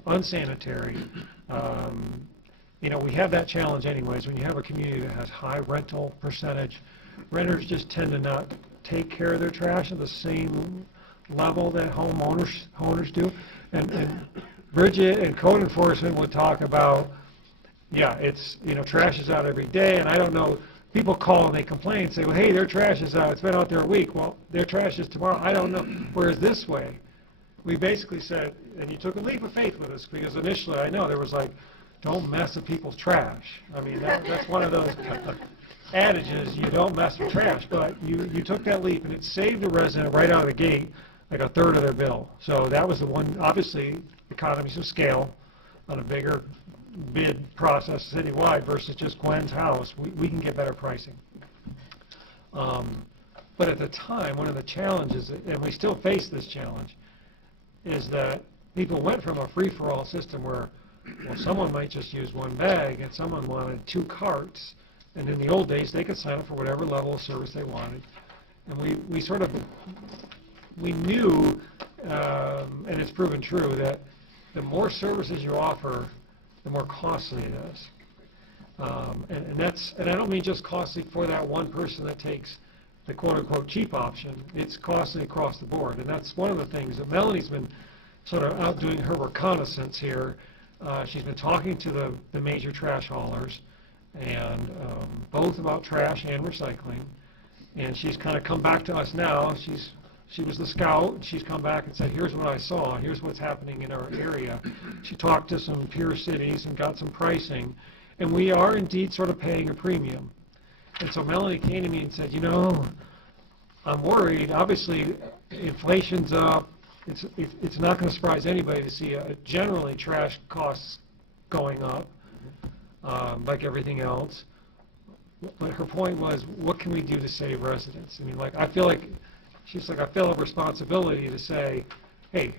unsanitary. We have that challenge anyways. When you have a community that has high rental percentage, renters just tend to not take care of their trash at the same level that homeowners do. And Bridget and code enforcement would talk about, yeah, it's, trash is out every day, and I don't know, people call and they complain, say, well, hey, their trash is out, it's been out there a week. Well, their trash is tomorrow, I don't know. Whereas this way, we basically said, and you took a leap of faith with us, because initially, I know, there was like, don't mess with people's trash. I mean, that's one of those adages, you don't mess with trash, but you took that leap, and it saved the resident right out of the gate, like a third of their bill. So that was the one, obviously, economies of scale on a bigger bid process citywide versus just Gwen's house. We can get better pricing. But at the time, one of the challenges, and we still face this challenge, is that people went from a free-for-all system where, well, someone might just use one bag and someone wanted 2 carts, and in the old days they could sign up for whatever level of service they wanted. And we knew, and it's proven true, that the more services you offer, the more costly it is. And I don't mean just costly for that one person that takes the quote-unquote cheap option. It's costly across the board, and that's one of the things that Melanie's been sort of out doing her reconnaissance here. She's been talking to the major trash haulers, and both about trash and recycling, and she's kind of come back to us now. She was the scout, and she's come back and said, here's what I saw, here's what's happening in our area. She talked to some peer cities and got some pricing, and we are indeed sort of paying a premium. And so Melanie came to me and said, I'm worried, obviously inflation's up, it's not going to surprise anybody to see generally trash costs going up, like everything else. But her point was, what can we do to save residents? I mean, she's like, I feel a responsibility to say, hey,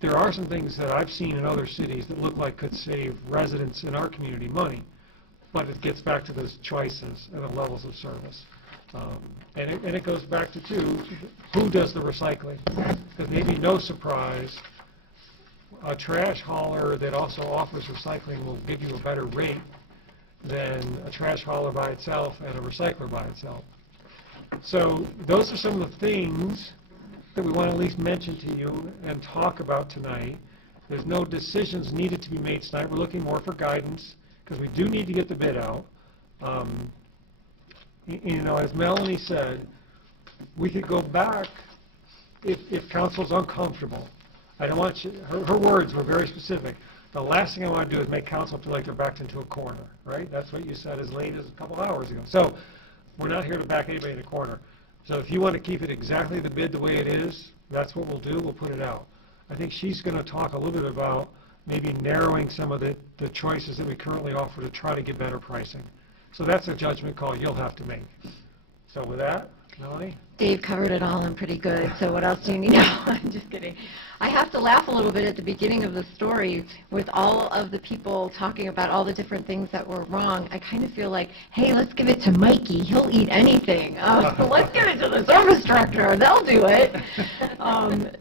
there are some things that I've seen in other cities that look like could save residents in our community money, but it gets back to those choices and the levels of service. And it goes back to, too, who does the recycling? Because maybe no surprise, a trash hauler that also offers recycling will give you a better rate than a trash hauler by itself and a recycler by itself. So those are some of the things that we want to at least mention to you and talk about tonight. There's no decisions needed to be made tonight. We're looking more for guidance because we do need to get the bid out. As Melanie said, we could go back if council's uncomfortable. I don't want you, her words were very specific. The last thing I want to do is make council feel like they're backed into a corner, right? That's what you said as late as a couple hours ago. So we're not here to back anybody in a corner. So if you want to keep it exactly the bid the way it is, that's what we'll do. We'll put it out. I think she's going to talk a little bit about maybe narrowing some of the choices that we currently offer to try to get better pricing. So that's a judgment call you'll have to make. So with that, Melanie? Dave covered it all. I'm pretty good. So what else do you need? No, I'm just kidding. I have to laugh a little bit at the beginning of the story with all of the people talking about all the different things that were wrong. I kind of feel like, hey, let's give it to Mikey. He'll eat anything. So let's give it to the service director. They'll do it.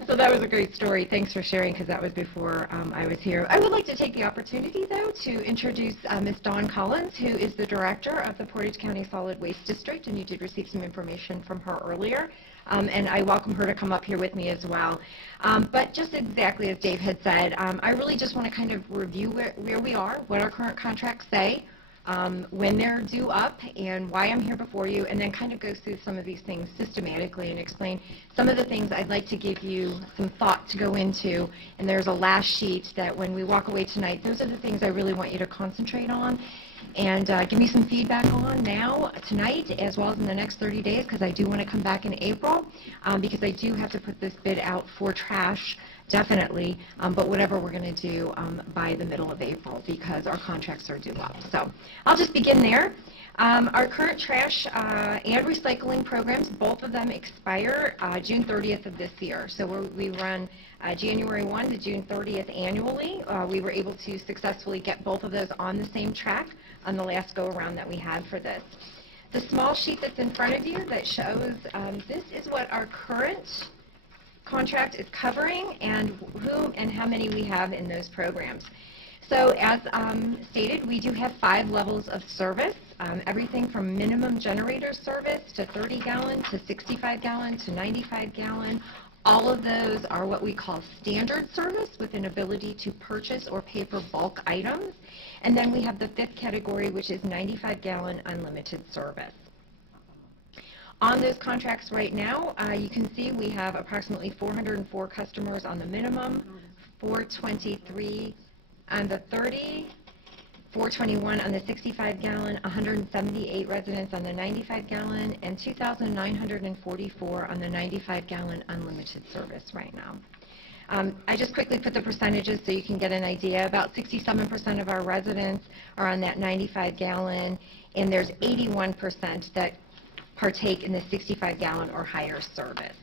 So that was a great story. Thanks for sharing because that was before I was here. I would like to take the opportunity, though, to introduce Ms. Dawn Collins, who is the director of the Portage County Solid Waste District, and you did receive some information from her earlier. And I welcome her to come up here with me as well. But just exactly as Dave had said, I really just want to kind of review where we are, what our current contracts say, when they're due up, and why I'm here before you, and then kind of go through some of these things systematically and explain some of the things I'd like to give you some thought to go into. And there's a last sheet that when we walk away tonight, those are the things I really want you to concentrate on and give me some feedback on now, tonight, as well as in the next 30 days, because I do want to come back in April, because I do have to put this bid out for trash, definitely, but whatever we're going to do by the middle of April, because our contracts are due up. So I'll just begin there. Our current trash and recycling programs, both of them expire June 30th of this year. So we run January 1 to June 30th annually. We were able to successfully get both of those on the same track on the last go-around that we had for this. The small sheet that's in front of you that shows this is what our current contract is covering and whom and how many we have in those programs. So as stated, we do have 5 levels of service, everything from minimum generator service to 30-gallon to 65-gallon to 95-gallon, All of those are what we call standard service with an ability to purchase or pay for bulk items. And then we have the fifth category, which is 95-gallon unlimited service. On those contracts right now, you can see we have approximately 404 customers on the minimum, 423 on the 30, 421 on the 65-gallon, 178 residents on the 95-gallon, and 2,944 on the 95-gallon unlimited service right now. I just quickly put the percentages so you can get an idea. About 67% of our residents are on that 95-gallon, and there's 81% that partake in the 65-gallon or higher service.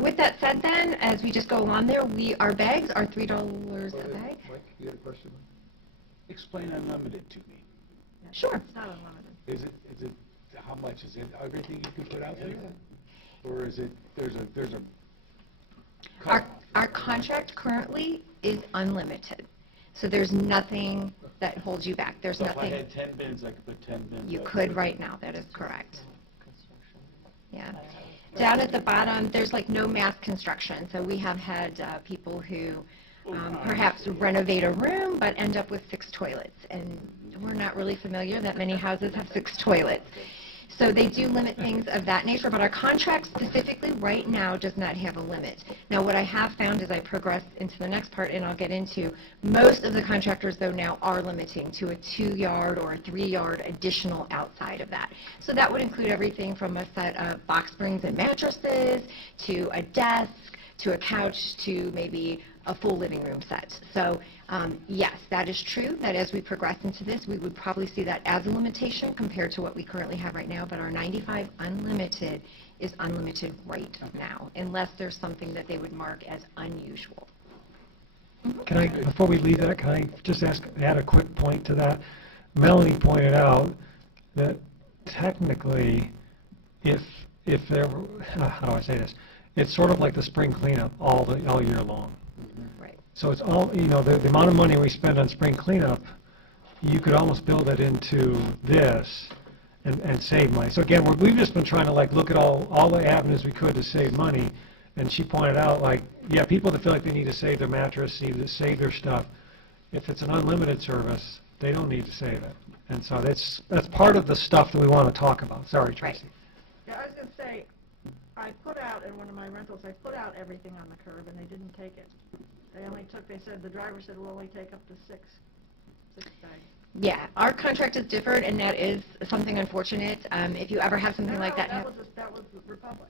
With that said then, as we just go on there, our bags are $3 a bag. Mike, you had a question? Explain unlimited to me. Sure. It's not unlimited. Is it, how much? Is it everything you can put out there? Or is it, there's a Our contract currently is unlimited. So there's nothing that holds you back. There's So nothing. if I had 10 bins, I could put 10 bins You out could there. right now, that is correct. Yeah. Down at the bottom, there's like no mass construction. So we have had people who perhaps renovate a room but end up with 6 toilets. And we're not really familiar that many houses have 6 toilets. So they do limit things of that nature, but our contract specifically right now does not have a limit. Now what I have found as I progress into the next part, and I'll get into, most of the contractors though now are limiting to a 2-yard or a 3-yard additional outside of that. So that would include everything from a set of box springs and mattresses, to a desk, to a couch, to maybe a full living room set. So yes, that is true, that as we progress into this, we would probably see that as a limitation compared to what we currently have right now, but our 95 unlimited is unlimited right now, unless there's something that they would mark as unusual. Can I, before we leave that, can I just add a quick point to that? Melanie pointed out that technically, if there were, how do I say this? It's sort of like the spring cleanup all year long. Right. So it's all, you know, the amount of money we spend on spring cleanup, you could almost build it into this and save money. So again, we've just been trying to like look at all the avenues we could to save money. And she pointed out, like, yeah, people that feel like they need to save their mattress, save their stuff, if it's an unlimited service, they don't need to save it. And so that's part of the stuff that we want to talk about. Sorry, Tracy. Yeah, I was going to say, I put out, in one of my rentals, I put out everything on the curb, and they didn't take it. They said, the driver said, we'll only take up to six bags. Yeah, our contract is different, and that is something unfortunate. If you ever have something like that. That was Republic.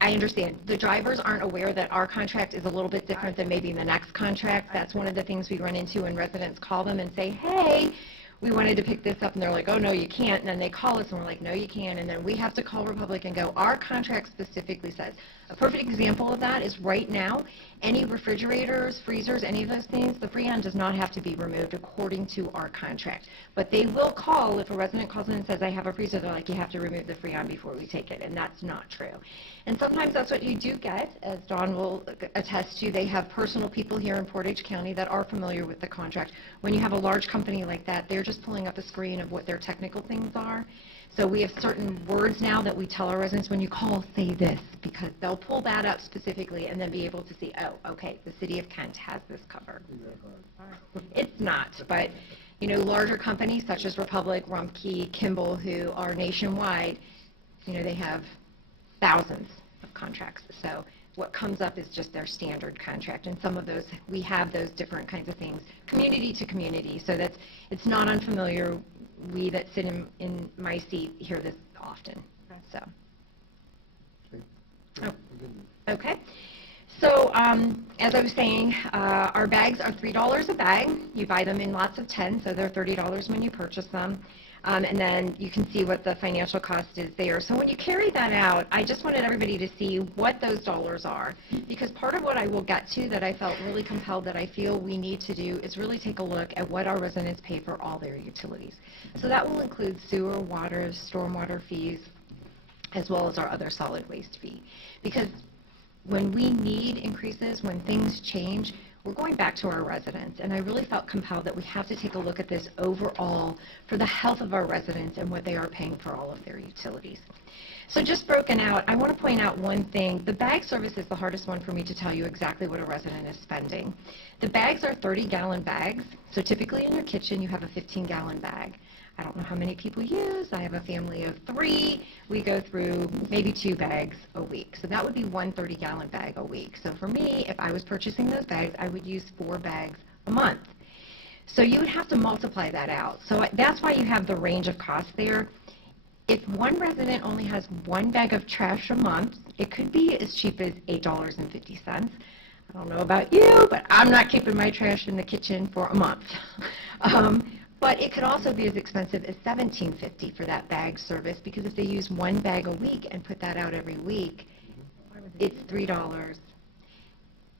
I understand. The drivers aren't aware that our contract is a little bit different than maybe the next contract. That's one of the things we run into when residents call them and say, hey, we wanted to pick this up, and they're like, oh, no, you can't. And then they call us, and we're like, no, you can. And then we have to call Republic and go, our contract specifically says. A perfect example of that is right now, any refrigerators, freezers, any of those things, the Freon does not have to be removed according to our contract. But they will call, if a resident calls in and says, I have a freezer, they're like, you have to remove the Freon before we take it, and that's not true. And sometimes that's what you do get, as Dawn will attest to. They have personal people here in Portage County that are familiar with the contract. When you have a large company like that, they're just pulling up a screen of what their technical things are. So we have certain words now that we tell our residents, when you call, say this, because they'll pull that up specifically and then be able to see, oh, okay, the city of Kent has this covered. It's not, but you know, larger companies such as Republic, Rumpke, Kimball, who are nationwide, you know, they have thousands of contracts. So what comes up is just their standard contract, and some of those, we have those different kinds of things, community to community, so that's, it's not unfamiliar. We that sit in my seat hear this often, so. Oh, okay. So as I was saying, our bags are $3 a bag. You buy them in lots of 10, so they're $30 when you purchase them. And then you can see what the financial cost is there. So when you carry that out, I just wanted everybody to see what those dollars are, because part of what I will get to that I felt really compelled that I feel we need to do is really take a look at what our residents pay for all their utilities. So that will include sewer, water, stormwater fees, as well as our other solid waste fee. Because when we need increases, when things change, we're going back to our residents, and I really felt compelled that we have to take a look at this overall for the health of our residents and what they are paying for all of their utilities. So just broken out, I want to point out one thing. The bag service is the hardest one for me to tell you exactly what a resident is spending. The bags are 30-gallon bags, so typically in your kitchen you have a 15-gallon bag. I don't know how many people use. I have a family of 3. We go through maybe 2 bags a week. So that would be one 30-gallon bag a week. So for me, if I was purchasing those bags, I would use 4 bags a month. So you would have to multiply that out. So that's why you have the range of costs there. If one resident only has 1 bag of trash a month, it could be as cheap as $8.50. I don't know about you, but I'm not keeping my trash in the kitchen for a month. But it could also be as expensive as $17.50 for that bag service, because if they use 1 bag a week and put that out every week, it's $3.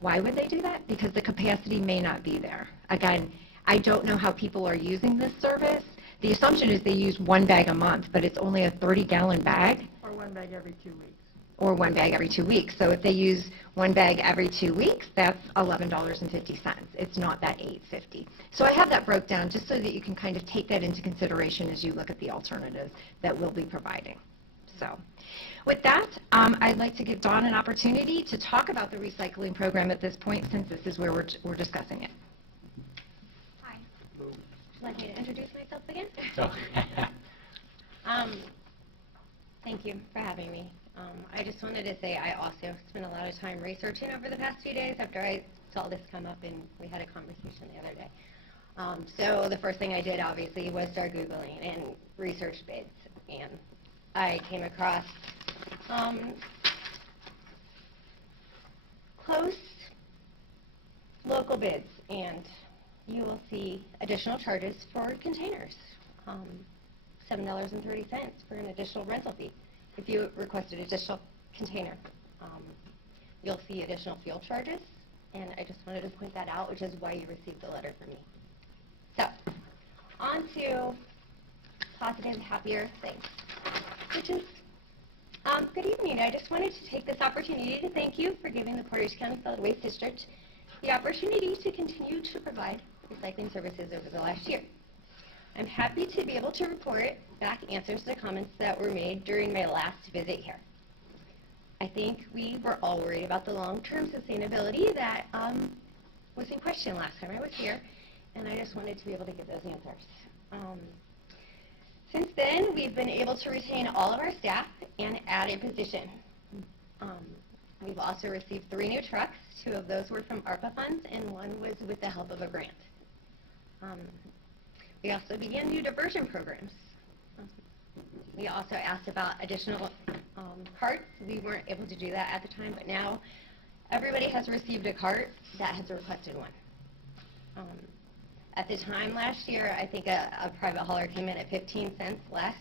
Why would they do that? Because the capacity may not be there. Again, I don't know how people are using this service. The assumption is they use 1 bag a month, but it's only a 30-gallon bag. Or 1 bag every 2 weeks. Or 1 bag every 2 weeks. So if they use 1 bag every 2 weeks, that's $11.50. It's not that $8.50. So I have that broke down just so that you can kind of take that into consideration as you look at the alternatives that we'll be providing. So with that, I'd like to give Dawn an opportunity to talk about the recycling program at this point, since this is where we're discussing it. Would you like me to introduce myself again? Thank you for having me. I just wanted to say I also spent a lot of time researching over the past few days after I saw this come up and we had a conversation the other day. So the first thing I did, obviously, was start Googling and research bids. And I came across close local bids, and you will see additional charges for containers, $7.30 for an additional rental fee. If you request an additional container, you'll see additional fuel charges, and I just wanted to point that out, which is why you received the letter from me. So, on to positive, happier things, which is, good evening. I just wanted to take this opportunity to thank you for giving the Portage County Solid Waste District the opportunity to continue to provide recycling services over the last year. I'm happy to be able to report back answers to comments that were made during my last visit here. I think we were all worried about the long-term sustainability that was in question last time I was here, and I just wanted to be able to give those answers. Since then, we've been able to retain all of our staff and add a position. We've also received 3 new trucks. 2 of those were from ARPA funds, and 1 was with the help of a grant. We also began new diversion programs. We also asked about additional carts. We weren't able to do that at the time, but now everybody has received a cart that has requested one. At the time last year, I think a private hauler came in at 15 cents less,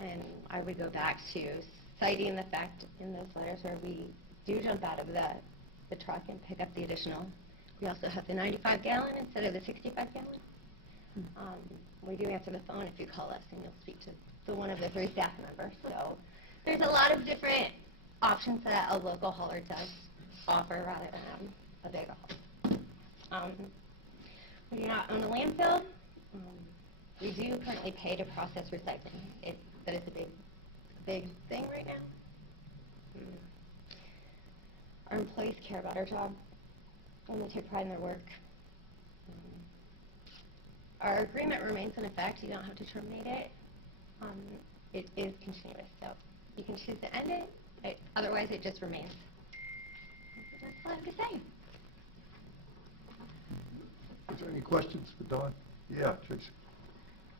and I would go back to citing the fact in those letters where we do jump out of the truck and pick up the additional. We also have the 95-gallon instead of the 65-gallon. We do answer the phone if you call us, and you'll speak to one of the 3 staff members. So there's a lot of different options that a local hauler does offer rather than a bigger hauler. We do not own a landfill. We do currently pay to process recycling. That is a big thing right now. Our employees care about our job, and they take pride in their work. Our agreement remains in effect. You don't have to terminate it. It is continuous, so you can choose to end it. Otherwise, it just remains. That's all I have to say. Is there any questions for Dawn? Yeah, Tracy.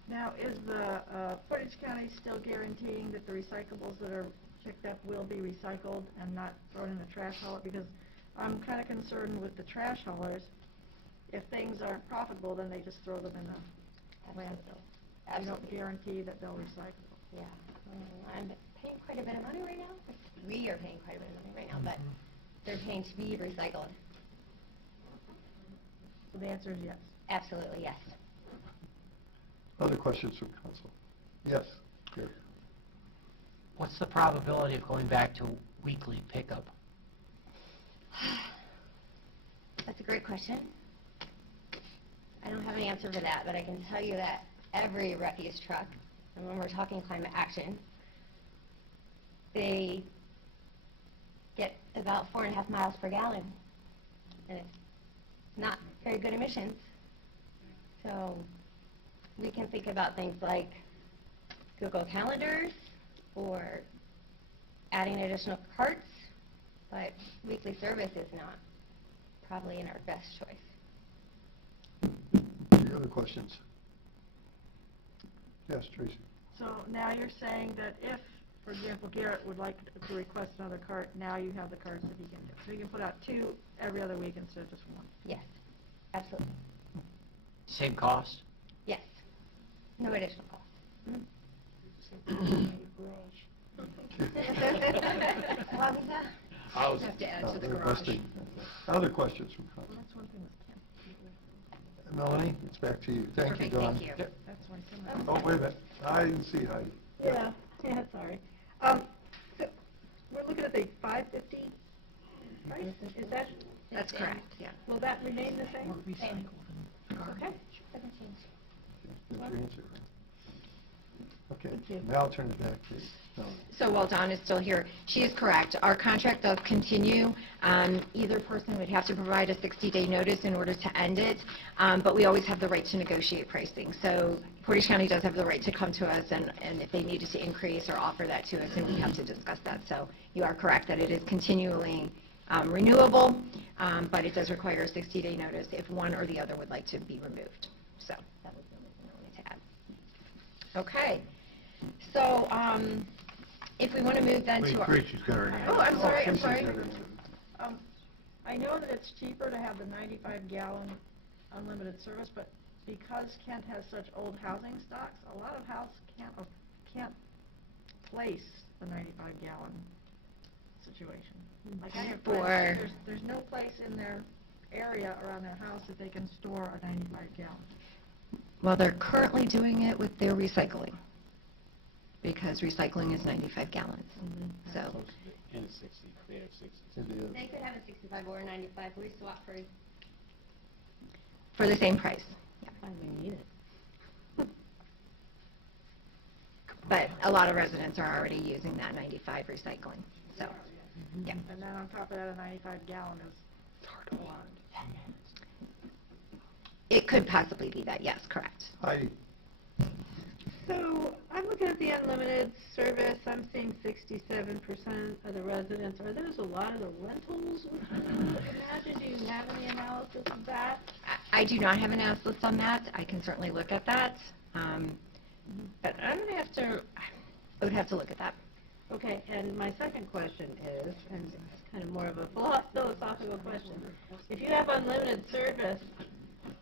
Now, is the Portage County still guaranteeing that the recyclables that are picked up will be recycled and not thrown in the trash hauler? Because I'm kind of concerned with the trash haulers. If things aren't profitable, then they just throw them in the landfill. You don't guarantee that they'll recycle. Yeah. I'm paying quite a bit of money right now. We are paying quite a bit of money right now, but they're paying to be recycled. So the answer is yes. Absolutely, yes. Other questions from council? Yes. Here. What's the probability of going back to weekly pickup? That's a great question. I don't have an answer for that, but I can tell you that every refuse truck, and when we're talking climate action, they get about 4.5 miles per gallon. And it's not very good emissions. So we can think about things like Google Calendars or adding additional carts, but weekly service is not probably in our best choice. Any other questions? Yes, Tracy. So now you're saying that if, for example, Garrett would like to request another cart, now you have the carts that he can do. So you can put out 2 every other week instead of just 1. Yes, absolutely. Same cost? Yes. No additional cost. What was that? I was- Have to add to the Other garage. Other questions from council? That's one thing with Melanie, it's back to you. Thank you, Perfect, Don. thank you. Yep. That's one thing. Oh, wait a minute. I didn't see Heidi. Yeah, sorry. So we're looking at the 550 price, is that? That's correct, yeah. Will that remain the same? Same. Okay. Doesn't change. That's your answer. Okay, now I'll turn it back to Melanie. So while Dawn is still here, she is correct. Our contract does continue. Either person would have to provide a 60-day notice in order to end it, but we always have the right to negotiate pricing. So Portage County does have the right to come to us, and if they needed to increase or offer that to us, and we have to discuss that. So you are correct that it is continually renewable, but it does require a 60-day notice if one or the other would like to be removed. So that was the only thing I wanted to add. Okay. So if we want to move then to our... She's got her hand. Oh, I'm sorry. I know that it's cheaper to have the 95-gallon unlimited service, but because Kent has such old housing stocks, a lot of houses can't place the 95-gallon situation. Like I have friends, there's no place in their area around their house that they can store a 95-gallon. Well, they're currently doing it with their recycling, because recycling is 95 gallons. So And 60, they have 60. They could have a 65 or a 95. We swap for the same price. I need it. But a lot of residents are already using that 95 recycling. So, yeah. And then on top of that, a 95-gallon is a lot. It could possibly be that, yes, correct. Heidi. So I'm looking at the unlimited service. I'm seeing 67% of the residents. Are those a lot of the rentals? Imagine, do you have any analysis of that? I do not have an analysis on that. I can certainly look at that. But I would have to look at that. Okay, and my second question is, and it's kind of more of a philosophical question. If you have unlimited service,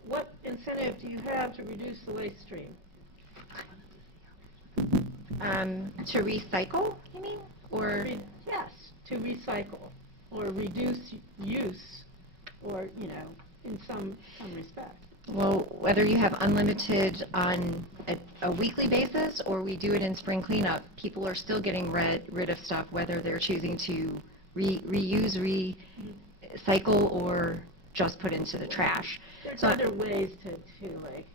what incentive do you have to reduce the waste stream? To recycle, you mean? Or yes, to recycle or reduce use, or in some respect. Well, whether you have unlimited on a weekly basis or we do it in spring cleanup, people are still getting rid of stuff, whether they're choosing to reuse, recycle, or just put into the trash. There's other ways to like.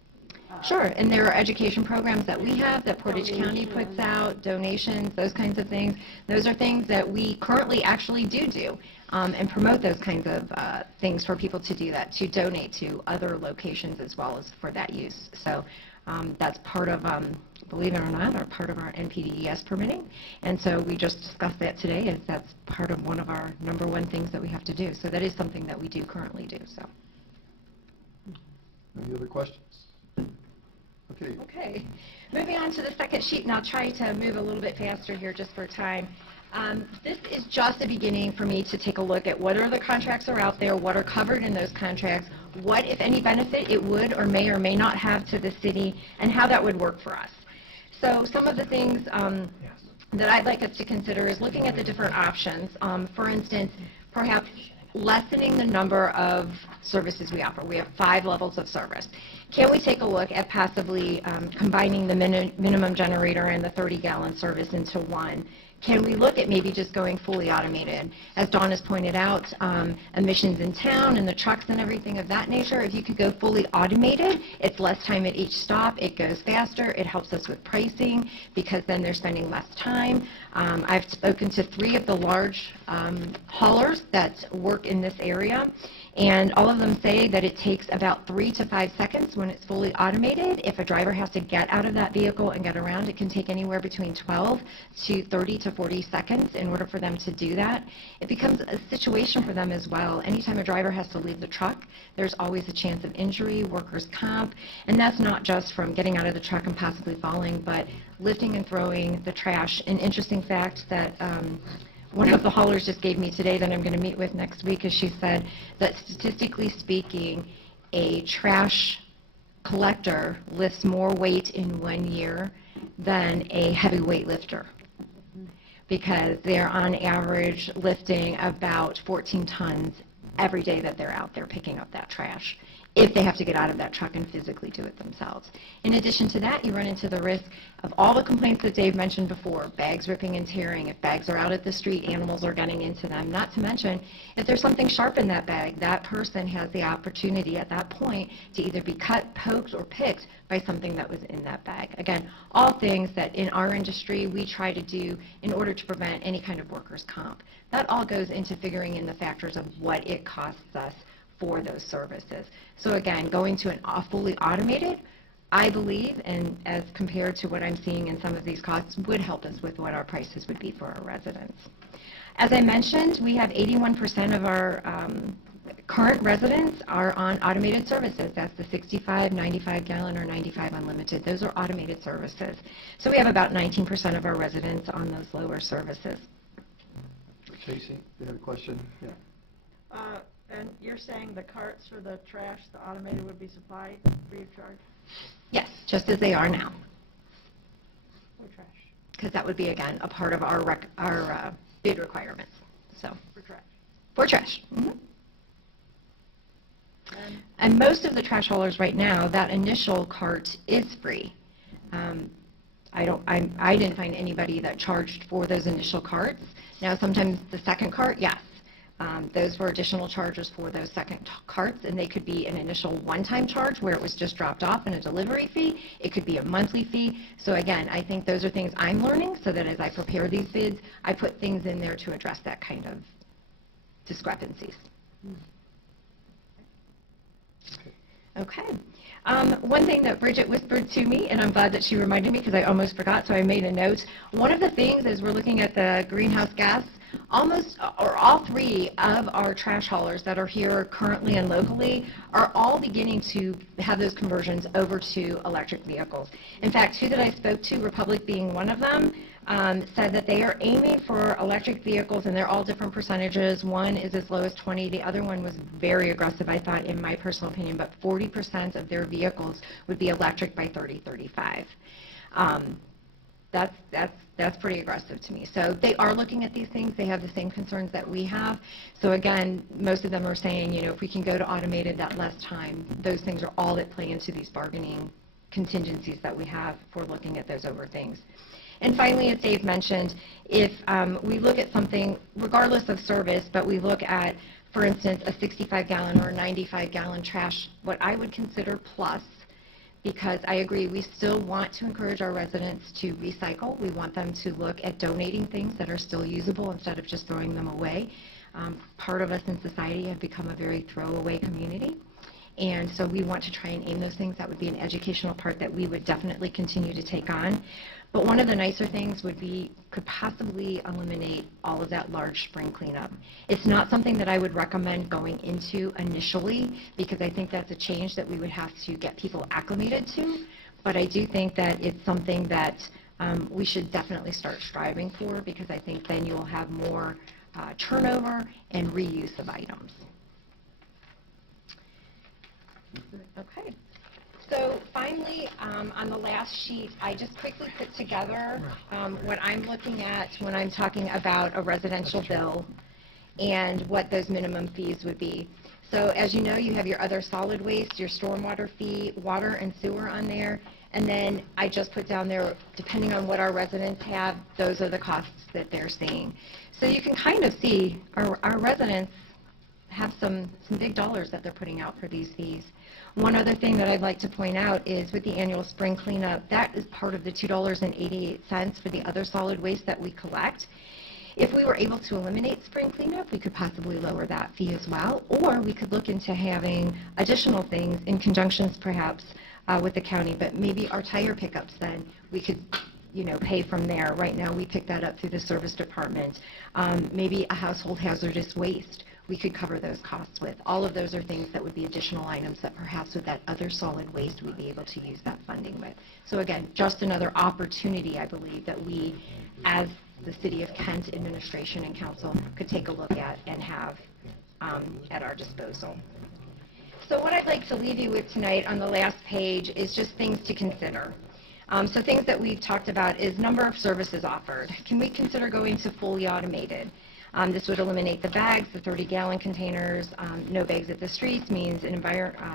Sure, and there are education programs that we have that Portage County puts out, donations, those kinds of things. Those are things that we currently actually do and promote those kinds of things for people to do that, to donate to other locations as well as for that use. So that's part of, believe it or not, are part of our NPDES permitting. And so we just discussed that today, as that's part of one of our #1 things that we have to do. So that is something that we do currently do. So. Any other questions? Okay. Okay. Moving on to the second sheet, and I'll try to move a little bit faster here just for time. This is just the beginning for me to take a look at what are the contracts that are out there, what are covered in those contracts, what, if any, benefit it would or may not have to the city, and how that would work for us. So some of the things that I'd like us to consider is looking at the different options. For instance, perhaps lessening the number of services we offer. We have 5 levels of service. Can we take a look at possibly combining the minimum generator and the 30-gallon service into one? can we look at maybe just going fully automated? As Dawn has pointed out, emissions in town and the trucks and everything of that nature, if you could go fully automated, it's less time at each stop, it goes faster, it helps us with pricing because then they're spending less time. I've spoken to 3 of the large haulers that work in this area, and all of them say that it takes about 3 to 5 seconds when it's fully automated. If a driver has to get out of that vehicle and get around, it can take anywhere between 12 to 30 to 40 seconds in order for them to do that. It becomes a situation for them as well. Anytime a driver has to leave the truck, there's always a chance of injury, workers' comp, and that's not just from getting out of the truck and possibly falling, but lifting and throwing the trash. An interesting fact that one of the haulers just gave me today that I'm going to meet with next week is she said that statistically speaking, a trash collector lifts more weight in 1 year than a heavy weight lifter because they're on average lifting about 14 tons every day that they're out there picking up that trash, if they have to get out of that truck and physically do it themselves. In addition to that, you run into the risk of all the complaints that Dave mentioned before, bags ripping and tearing. If bags are out at the street, animals are getting into them. Not to mention, if there's something sharp in that bag, that person has the opportunity at that point to either be cut, poked, or picked by something that was in that bag. Again, all things that in our industry we try to do in order to prevent any kind of workers' comp. That all goes into figuring in the factors of what it costs us for those services. So again, going to a fully automated, I believe, and as compared to what I'm seeing in some of these costs, would help us with what our prices would be for our residents. As I mentioned, we have 81% of our current residents are on automated services. That's the 65, 95 gallon, or 95 unlimited. Those are automated services. So we have about 19% of our residents on those lower services. Casey, you have a question? Yeah. And you're saying the carts for the trash, the automated, would be supplied free of charge? Yes, just as they are now. For trash? Because that would be, again, a part of our bid requirements. So For trash? for trash. And most of the trash haulers right now, that initial cart is free. I didn't find anybody that charged for those initial carts. Now, sometimes the second cart, yes. Those were additional charges for those second carts, and they could be an initial one-time charge where it was just dropped off and a delivery fee. It could be a monthly fee. So again, I think those are things I'm learning so that as I prepare these bids, I put things in there to address that kind of discrepancies. Okay. One thing that Bridget whispered to me, and I'm glad that she reminded me because I almost forgot, so I made a note. One of the things as we're looking at the greenhouse gas, almost, or all 3 of our trash haulers that are here currently and locally are all beginning to have those conversions over to electric vehicles. In fact, 2 that I spoke to, Republic being one of them, said that they are aiming for electric vehicles, and they're all different percentages. One is as low as 20. The other one was very aggressive, I thought, in my personal opinion, but 40% of their vehicles would be electric by 2035. That's pretty aggressive to me. So they are looking at these things. They have the same concerns that we have. So again, most of them are saying, if we can go to automated, that less time. Those things are all that play into these bargaining contingencies that we have for looking at those over things. And finally, as Dave mentioned, if we look at something, regardless of service, but we look at, for instance, a 65-gallon or a 95-gallon trash, what I would consider plus, because I agree, we still want to encourage our residents to recycle. We want them to look at donating things that are still usable instead of just throwing them away. Part of us in society have become a very throwaway community. And so we want to try and aim those things. That would be an educational part that we would definitely continue to take on. But one of the nicer things would be, could possibly eliminate all of that large spring cleanup. It's not something that I would recommend going into initially, because I think that's a change that we would have to get people acclimated to. But I do think that it's something that we should definitely start striving for, because I think then you'll have more turnover and reuse of items. Okay. So finally, on the last sheet, I just quickly put together what I'm looking at when I'm talking about a residential bill and what those minimum fees would be. So as you know, you have your other solid waste, your stormwater fee, water and sewer on there, And then I just put down there, depending on what our residents have, those are the costs that they're seeing. So you can kind of see our residents have some big dollars that they're putting out for these fees. One other thing that I'd like to point out is with the annual spring cleanup, that is part of the $2.88 for the other solid waste that we collect. If we were able to eliminate spring cleanup, we could possibly lower that fee as well, or we could look into having additional things in conjunctions perhaps with the county, but maybe our tire pickups then, we could pay from there. Right now, we pick that up through the service department. Maybe a household hazardous waste, we could cover those costs with. All of those are things that would be additional items that perhaps with that other solid waste we'd be able to use that funding with. So again, just another opportunity, I believe, that we, as the City of Kent administration and council, could take a look at and have at our disposal. So what I'd like to leave you with tonight on the last page is just things to consider. So things that we've talked about is number of services offered. Can we consider going to fully automated? This would eliminate the bags, the 30-gallon containers. No bags at the streets means an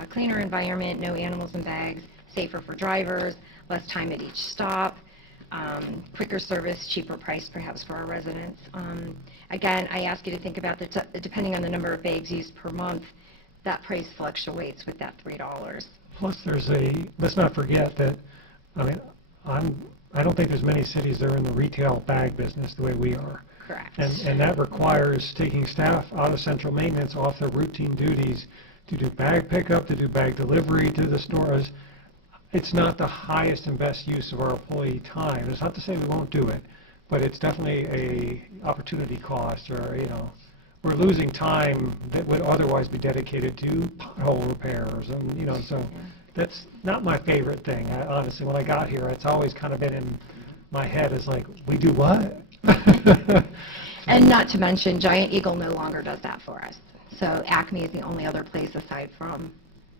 cleaner environment, no animals in bags, safer for drivers, less time at each stop, quicker service, cheaper price perhaps for our residents. Again, I ask you to think about depending on the number of bags used per month, that price fluctuates with that $3. Plus, let's not forget that, I don't think there's many cities that are in the retail bag business the way we are. Correct. And that requires taking staff out of central maintenance off their routine duties to do bag pickup, to do bag delivery to the stores. It's not the highest and best use of our employee time. It's not to say we won't do it, but it's definitely a opportunity cost, or we're losing time that would otherwise be dedicated to pothole repairs, and so that's not my favorite thing. Honestly, when I got here, it's always kind of been in my head as like, we do what? And not to mention, Giant Eagle no longer does that for us. So Acme is the only other place aside from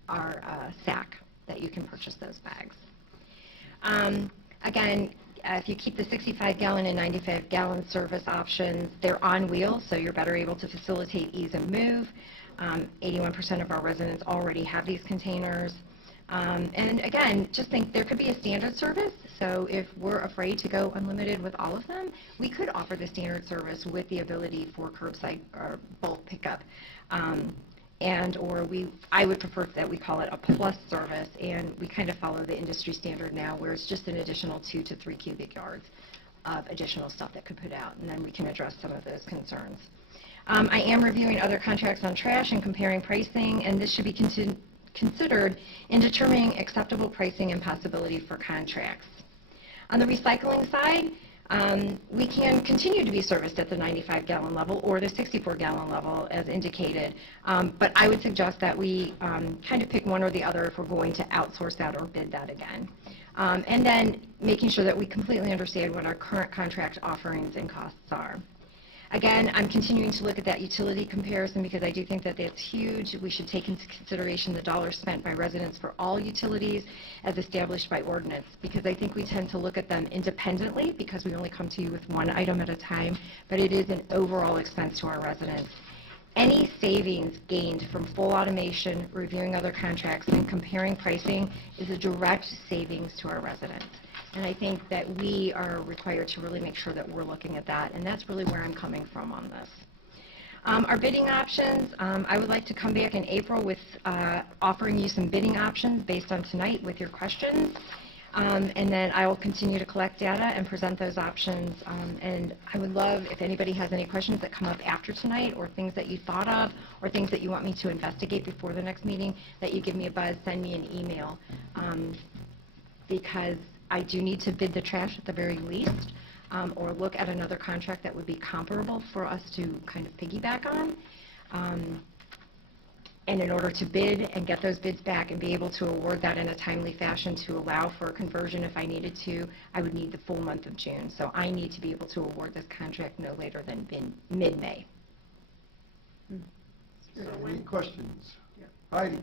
our SAC that you can purchase those bags. Again, if you keep the 65-gallon and 95-gallon service options, they're on wheels, so you're better able to facilitate ease of move. 81% of our residents already have these containers. And again, just think there could be a standard service, so if we're afraid to go unlimited with all of them, we could offer the standard service with the ability for curbside or bulk pickup. I would prefer that we call it a plus service, and we kind of follow the industry standard now where it's just an additional 2 to 3 cubic yards of additional stuff that could put out, and then we can address some of those concerns. I am reviewing other contracts on trash and comparing pricing, and this should be considered in determining acceptable pricing and possibility for contracts. On the recycling side, we can continue to be serviced at the 95-gallon level or the 64-gallon level as indicated, but I would suggest that we kind of pick one or the other if we're going to outsource that or bid that again. And then making sure that we completely understand what our current contract offerings and costs are. Again, I'm continuing to look at that utility comparison because I do think that that's huge. We should take into consideration the dollars spent by residents for all utilities as established by ordinance, because I think we tend to look at them independently because we only come to you with one item at a time, but it is an overall expense to our residents. Any savings gained from full automation, reviewing other contracts, and comparing pricing is a direct savings to our residents. And I think that we are required to really make sure that we're looking at that, and that's really where I'm coming from on this. Our bidding options, I would like to come back in April with offering you some bidding options based on tonight with your questions. And then I will continue to collect data and present those options. And I would love if anybody has any questions that come up after tonight, or things that you thought of, or things that you want me to investigate before the next meeting, that you give me a buzz, send me an email. Because I do need to bid the trash at the very least, or look at another contract that would be comparable for us to kind of piggyback on. And in order to bid and get those bids back and be able to award that in a timely fashion to allow for a conversion if I needed to, I would need the full month of June. So I need to be able to award this contract no later than mid-May. So any questions? Heidi?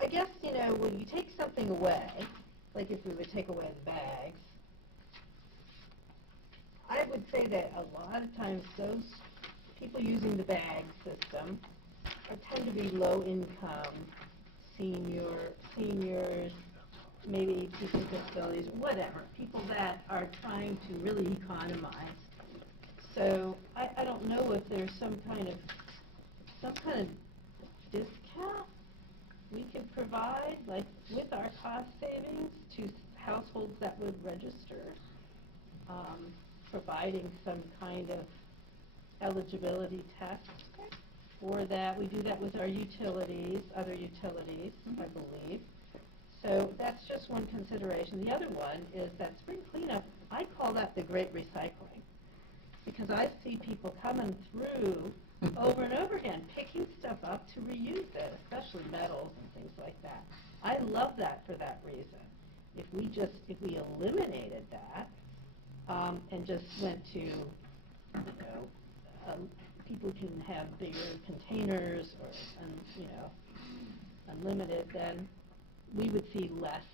I guess, when you take something away, like if we would take away the bags, I would say that a lot of times those people using the bag system tend to be low-income seniors, maybe people with disabilities, whatever, people that are trying to really economize. So I don't know if there's some kind of discount we could provide, like with our cost savings to households that would register, providing some kind of eligibility test for that. We do that with our utilities, other utilities, I believe. So that's just one consideration. The other one is that spring cleanup, I call that the great recycling, because I see people coming through over and over again, picking stuff up to reuse it, especially metals and things like that. I love that for that reason. If we eliminated that and just went to, people can have bigger containers or, unlimited, then we would see less,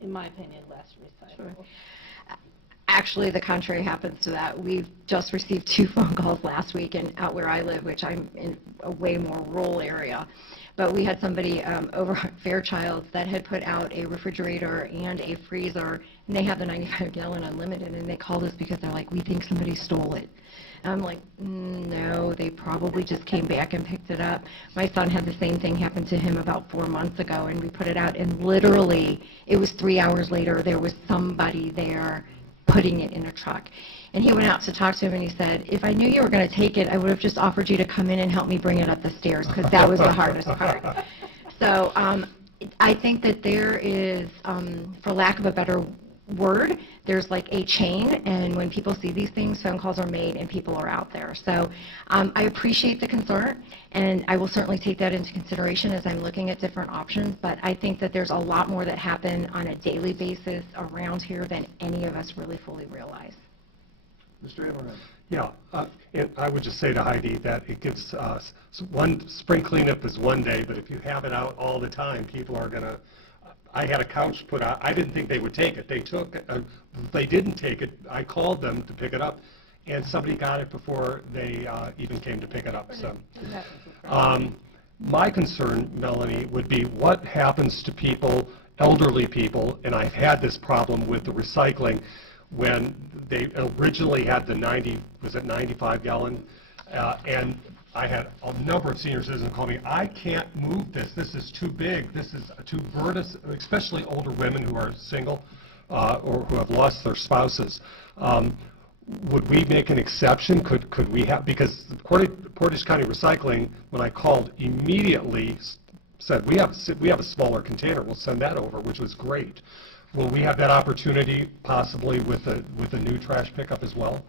in my opinion, less recyclable. Sure. Actually, the contrary happens to that. We've just received 2 phone calls last week, and out where I live, which I'm in a way more rural area, but we had somebody over at Fairchilds that had put out a refrigerator and a freezer, and they have the 95-gallon unlimited, and they called us because they're like, we think somebody stole it. And I'm like, no, they probably just came back and picked it up. My son had the same thing happen to him about 4 months ago, and we put it out, and literally, it was 3 hours later, there was somebody there putting it in a truck. And he went out to talk to him, and he said, if I knew you were going to take it, I would have just offered you to come in and help me bring it up the stairs, because that was the hardest part. So I think that there is, for lack of a better word, there's like a chain, and when people see these things, phone calls are made and people are out there. So I appreciate the concern, and I will certainly take that into consideration as I'm looking at different options, but I think that there's a lot more that happen on a daily basis around here than any of us really fully realize. Mr. Amaran. Yeah, and I would just say to Heidi that it gives one spring cleanup is one day, but if you have it out all the time, people are going to. I had a couch put out. I didn't think they would take it. They took it. They didn't take it. I called them to pick it up, and somebody got it before they even came to pick it up. So, my concern, Melanie, would be what happens to people, elderly people, and I've had this problem with the recycling when they originally had the 95-gallon, and I had a number of senior citizens call me, I can't move this, this is too big, this is too burdensome, especially older women who are single or who have lost their spouses. Would we make an exception? Could we have, because Portage County Recycling, when I called, immediately said, we have a smaller container, we'll send that over, which was great. Will we have that opportunity possibly with a new trash pickup as well?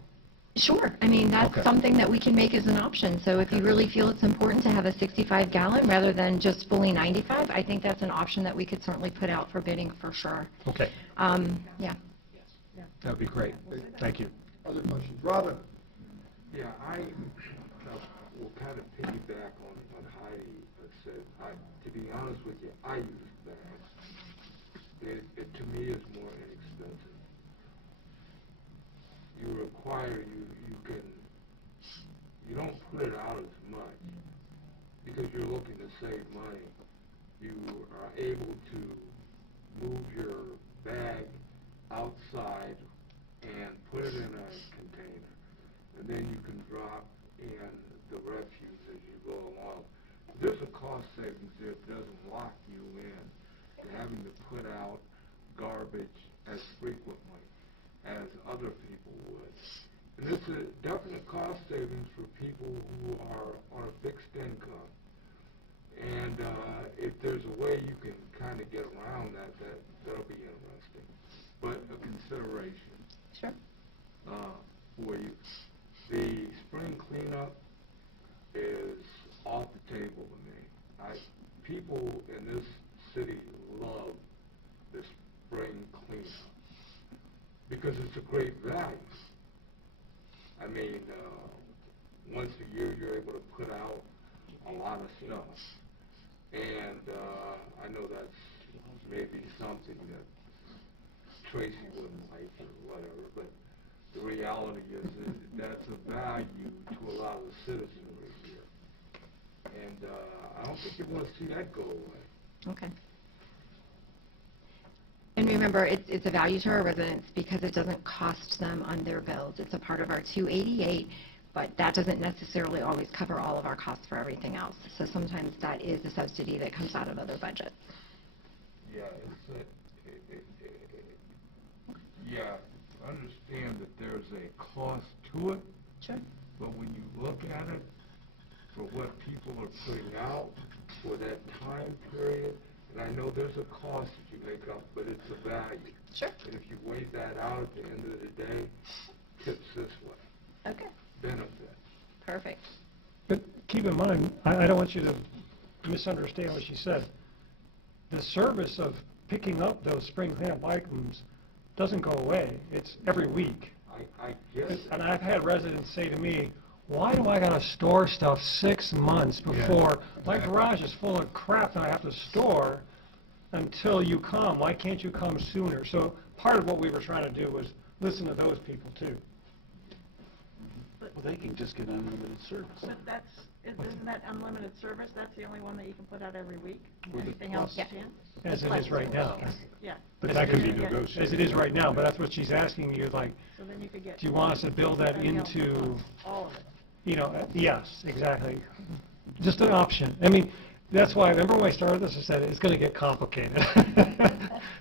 Sure. I mean, that's something that we can make as an option. So if you really feel it's important to have a 65-gallon rather than just fully 95, I think that's an option that we could certainly put out for bidding for sure. Okay. Yeah. That would be great. Thank you. Other questions? Robin? Yeah, I will kind of piggyback on Heidi said. To be honest with you, I use bags. It to me is more inexpensive. You don't put it out as much because you're looking to save money. You are able to move your bag outside and put it in a container, and then you can drop in the refuse as you go along. There's a cost savings that doesn't lock you in to having to put out garbage as frequently as other people would. And it's a definite cost savings for people who are on a fixed income. And if there's a way you can kind of get around that'll be interesting. But a consideration. Sure. For you. The spring cleanup is off the table to me. People in this city love the spring cleanup because it's a great value. I mean, once a year you're able to put out a lot of stuff. And I know that's maybe something that Tracy wouldn't like or whatever, but the reality is that that's a value to a lot of the citizenry here. And I don't think you want to see that go away. Okay. And remember, it's a value to our residents because it doesn't cost them on their bills. It's a part of our 288, but that doesn't necessarily always cover all of our costs for everything else. So sometimes that is a subsidy that comes out of other budgets. Yeah, yeah, understand that there's a cost to it. Sure. But when you look at it, for what people are putting out for that time period, and I know there's a cost that you make up, but it's a value. Sure. And if you weigh that out at the end of the day, tips this way. Okay. Benefit. Perfect. But keep in mind, I don't want you to misunderstand what she said. The service of picking up those spring cleanup items doesn't go away. It's every week. I guess. And I've had residents say to me, why do I gotta store stuff 6 months before my garage is full of crap that I have to store until you come? Why can't you come sooner? So part of what we were trying to do was listen to those people too. Well, they can just get unlimited service. But isn't that unlimited service, that's the only one that you can put out every week? With the Anything else you Yeah. can't? As it is right now. Yeah. But that can be Yeah. negotiated. As it is right now, but that's what she's asking you, like, So then you could get. do you want us to build that everybody else into, all of it. you know, yes, exactly. Just an option. I mean, that's why, remember when I started this, I said it's going to get complicated.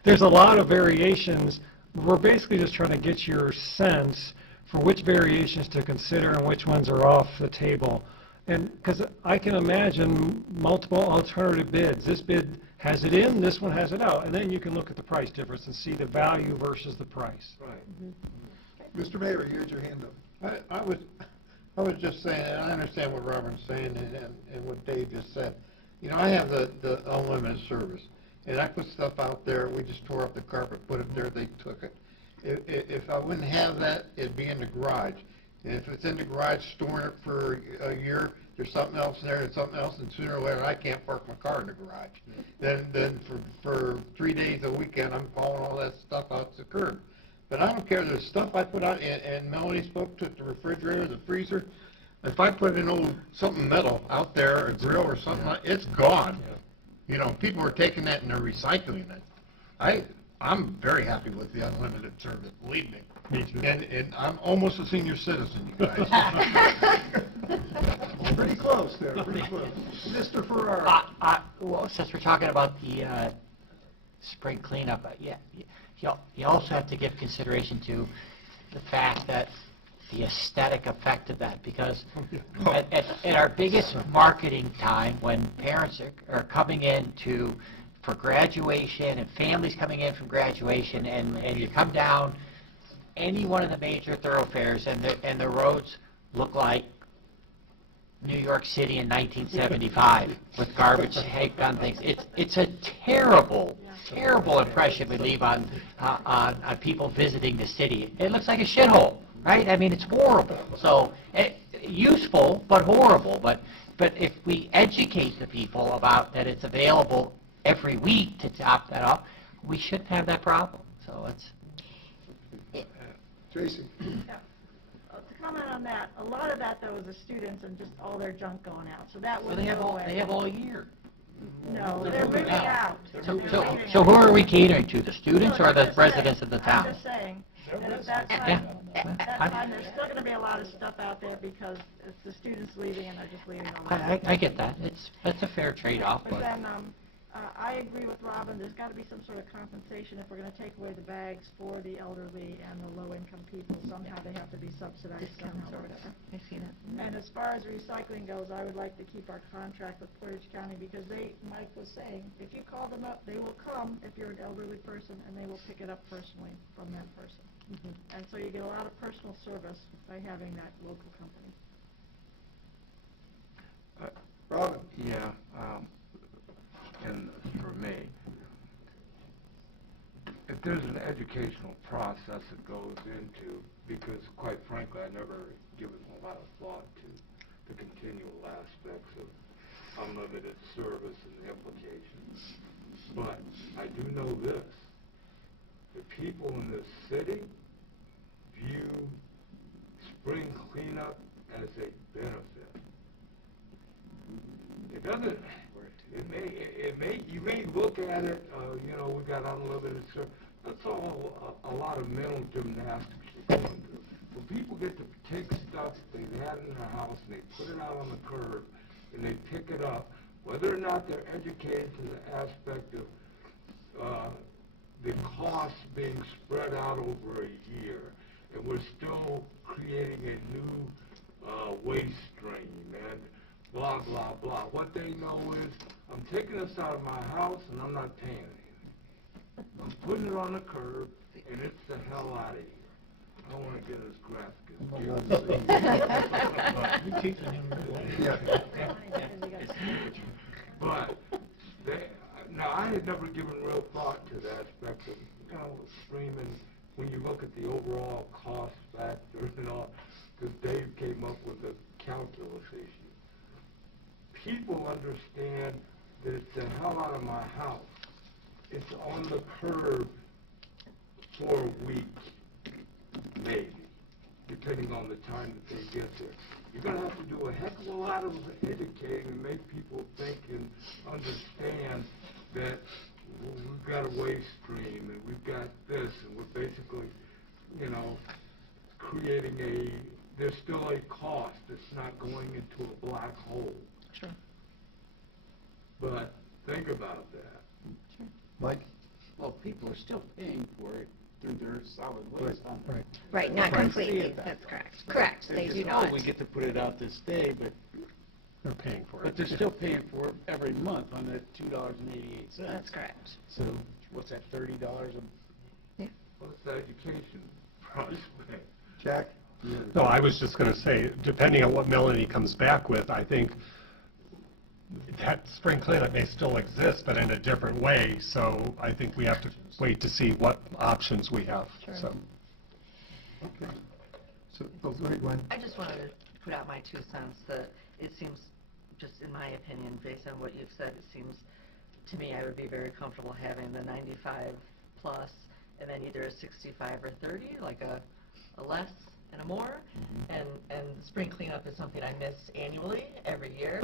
There's a lot of variations. We're basically just trying to get your sense for which variations to consider and which ones are off the table. And because I can imagine multiple alternative bids. This bid has it in, this one has it out. And then you can look at the price difference and see the value versus the price. Right. Mr. Mayor, here's your hand up. I was just saying, and I understand what Robert's saying and what Dave just said. You know, I have the unlimited service, and I put stuff out there, we just tore up the carpet, put it there, they took it. If I wouldn't have that, it'd be in the garage. And if it's in the garage, storing it for a year, there's something else in there and something else, and sooner or later, I can't park my car in the garage. Then for 3 days a weekend, I'm hauling all that stuff out to the curb. But I don't care, there's stuff I put out, and Melanie spoke to the refrigerator, the freezer. If I put an something metal out there, a grill or something, it's gone. You know, people are taking that and they're recycling it. I'm very happy with the unlimited service, believe me. Me too. And I'm almost a senior citizen, you guys. Pretty close there, pretty close. Mr. Farrar. Well, since we're talking about the spring cleanup, you also have to give consideration to the fact that the aesthetic effect of that, because at our biggest marketing time, when parents are coming in for graduation and families coming in from graduation, and you come down any one of the major thoroughfares and the roads look like New York City in 1975 with garbage heaped on things. It's a terrible impression we leave on people visiting the city. It looks like a shithole, right? I mean, it's horrible. So useful, but horrible. But if we educate the people about that it's available every week to top that off, we shouldn't have that problem. So it's. Tracy. Yeah. To comment on that, a lot of that though is the students and just all their junk going out, so that Well, would they go away. have all year. No, they're moving out. So who are we catering to, the students or the residents of the I'm town? just saying, that at that time, there's still gonna be a lot of stuff out there because it's the students leaving and they're just leaving a lot. I get that. That's a fair trade-off, But but. then, I agree with Robin, there's gotta be some sort of compensation if we're gonna take away the bags for the elderly and the low-income people, somehow they have to be subsidized somehow or whatever. I see that. And as far as recycling goes, I would like to keep our contract with Portage County because Mike was saying, if you call them up, they will come if you're an elderly person and they will pick it up personally from that person. And so you get a lot of personal service by having that local company. Robin. Yeah, and for me, if there's an educational process that goes into, because quite frankly, I never given a lot of thought to the continual aspects of unlimited service and the implications. But I do know this, the people in this city view spring cleanup as a benefit. If doesn't, you may look at it, you know, we got unlimited service. That's all a lot of mental gymnastics you're going through. When people get to take stuff they've had in their house and they put it out on the curb and they pick it up, whether or not they're educated to the aspect of the costs being spread out over a year, and we're still creating a new waste stream and blah, blah, blah. What they know is, I'm taking this out of my house and I'm not paying anything. I'm putting it on the curb and it's the hell out of here. I don't want to get as graphic as But now I had never given real thought to the aspect of, you know, streaming when you look at the overall cost factor and all, because Dave came up with a calculus issue. People understand that it's the hell out of my house. It's on the curb for a week, maybe, depending on the time that they get there. You're going to have to do a heck of a lot of educating and make people think and understand that we've got a waste stream and we've got this, and we're basically, you know, creating there's still a cost. It's not going into a black hole. Sure. But think about that. Sure. Mike? Well, people are still paying for it through their solid waste. Right. Right, not completely, that's correct. Correct, They're they just, do oh, not. we get to put it out this day, but They're paying for it. But they're still paying for it every month on that $2.88. That's correct. So what's that, $30 a? Yeah. What's the education prospect? Jack? No, I was just going to say, depending on what Melanie comes back with, I think that spring cleanup may still exist, but in a different way. So I think we have to wait to see what options we have. Sure. So. Okay. So, go ahead, Gwen. I just wanted to put out my 2 cents that it seems, just in my opinion, based on what you've said, it seems to me I would be very comfortable having the 95 plus and then either a 65 or 30, like a less and a more, and spring cleanup is something I miss annually every year.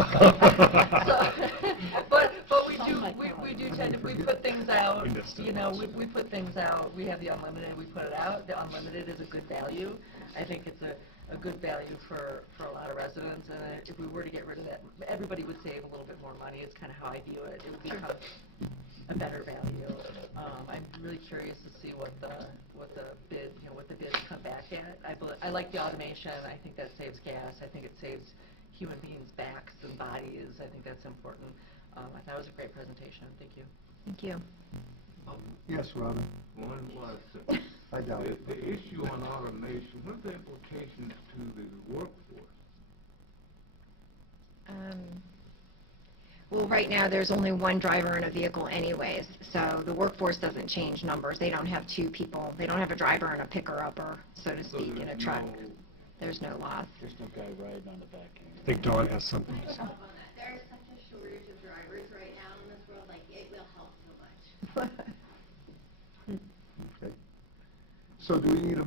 But we do tend to, we put things out, you know, we put things out, we have the unlimited, we put it out. The unlimited is a good value. I think it's a good value for a lot of residents, and if we were to get rid of that, everybody would save a little bit more money. It's kind of how I view it. It would become a better value. I'm really curious to see what the bid, you know, what the bids come back at. I like the automation. I think that saves gas. I think it saves human beings' backs and bodies. I think that's important. I thought it was a great presentation. Thank you. Thank you. Yes, Robin. One last I doubt it. The issue on automation, what are the implications to the workforce? Well, right now, there's only one driver in a vehicle anyways, so the workforce doesn't change numbers. They don't have 2 people. They don't have a driver and a picker-upper, so to speak, in a truck. There's no loss. There's no guy riding on the back end. I think Dawn has something to say. There is such a shortage of drivers right now in this world, like, it will help so much. Okay. So do we need a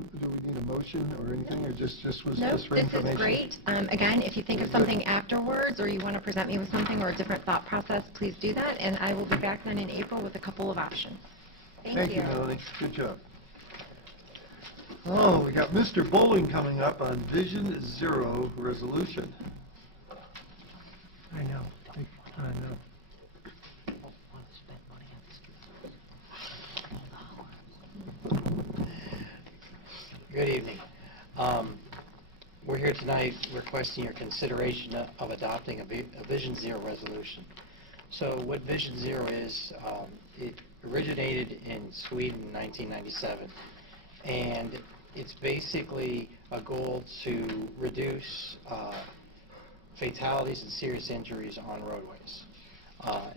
motion or anything, or just was No, just for this information? is great. Again, if you think of something afterwards, or you want to present me with something or a different thought process, please do that, and I will be back then in April with a couple of options. Thank you. Melanie. Good job. Oh, we got Mr. Bowling coming up on Vision Zero resolution. I know. I know. Good evening. We're here tonight requesting your consideration of adopting a Vision Zero resolution. So what Vision Zero is, it originated in Sweden in 1997, and it's basically a goal to reduce fatalities and serious injuries on roadways.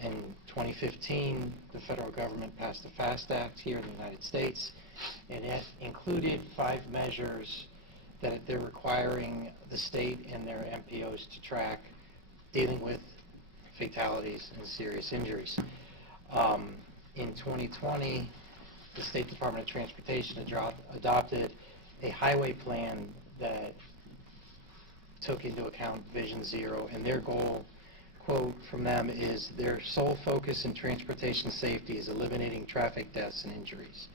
In 2015, the federal government passed the FAST Act here in the United States, and it included 5 measures that they're requiring the state and their MPOs to track dealing with fatalities and serious injuries. In 2020, the State Department of Transportation adopted a highway plan that took into account Vision Zero, and their goal, quote from them is, "Their sole focus in transportation safety is eliminating traffic deaths and injuries."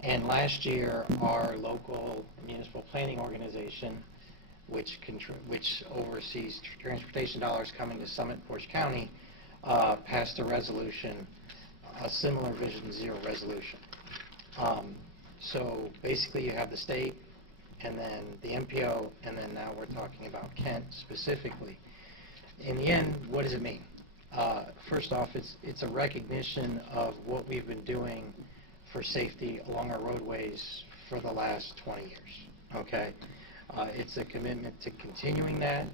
And last year, our local municipal planning organization, which oversees transportation dollars coming to Summit and Portage County, passed a resolution, a similar Vision Zero resolution. So basically, you have the state, and then the MPO, and then now we're talking about Kent specifically. In the end, what does it mean? First off, it's a recognition of what we've been doing for safety along our roadways for the last 20 years, okay? It's a commitment to continuing that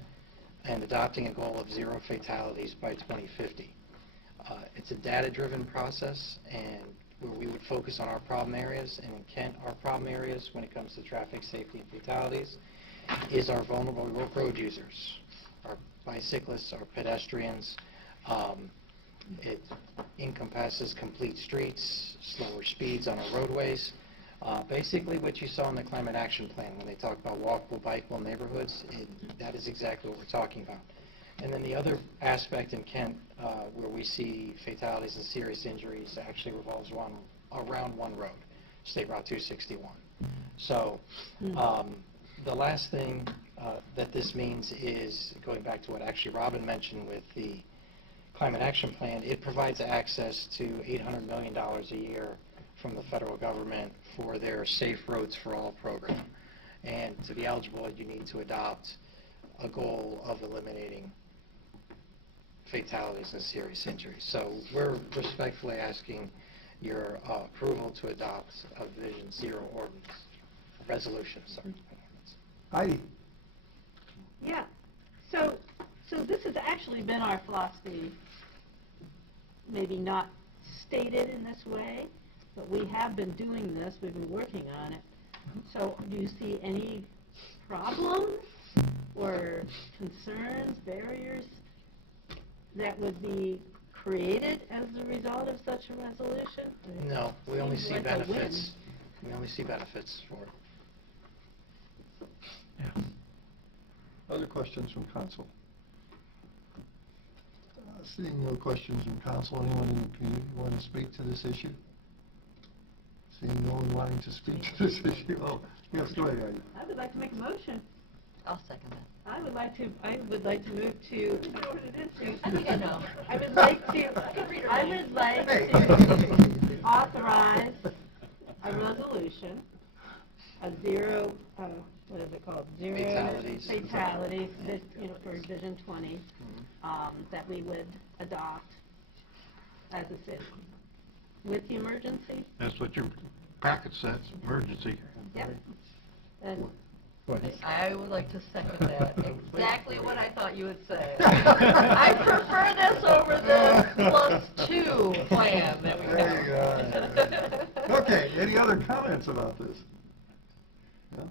and adopting a goal of 0 fatalities by 2050. It's a data-driven process, and where we would focus on our problem areas, and in Kent, our problem areas when it comes to traffic safety and fatalities is our vulnerable road users, our bicyclists, our pedestrians. It encompasses complete streets, slower speeds on our roadways. Basically what you saw in the Climate Action Plan when they talk about walkable, bikeable neighborhoods, that is exactly what we're talking about. And then the other aspect in Kent where we see fatalities and serious injuries actually revolves around one road, State Route 261. So the last thing that this means is, going back to what actually Robin mentioned with the Climate Action Plan, it provides access to $800 million a year from the federal government for their Safe Roads for All program. And to be eligible, you need to adopt a goal of eliminating fatalities and serious injuries. So we're respectfully asking your approval to adopt a Vision Zero ordinance, resolution, sorry. Heidi? Yeah, so this has actually been our philosophy, maybe not stated in this way, but we have been doing this, we've been working on it. So do you see any problems or concerns, barriers that would be created as a result of such a resolution? No, we only Seems see like a win. benefits. We only see benefits for it. Other questions from council? Seeing no questions from council, anyone in the community want to speak to this issue? Seeing no one wanting to speak to this issue, oh, yes, go ahead, Heidi. I would like to make a motion. I'll second that. I would like to move to, I know what it is to. I think I know. I would like to authorize a resolution, a zero, what is it called? Zero fatalities, this, for Vision 20, that we would adopt as a city. With the emergency? That's what your packet says, emergency. Yep. And I would like to second that. Exactly what I thought you would say. I prefer this over the +2 plan that we have. There you go. Okay, any other comments about this? No?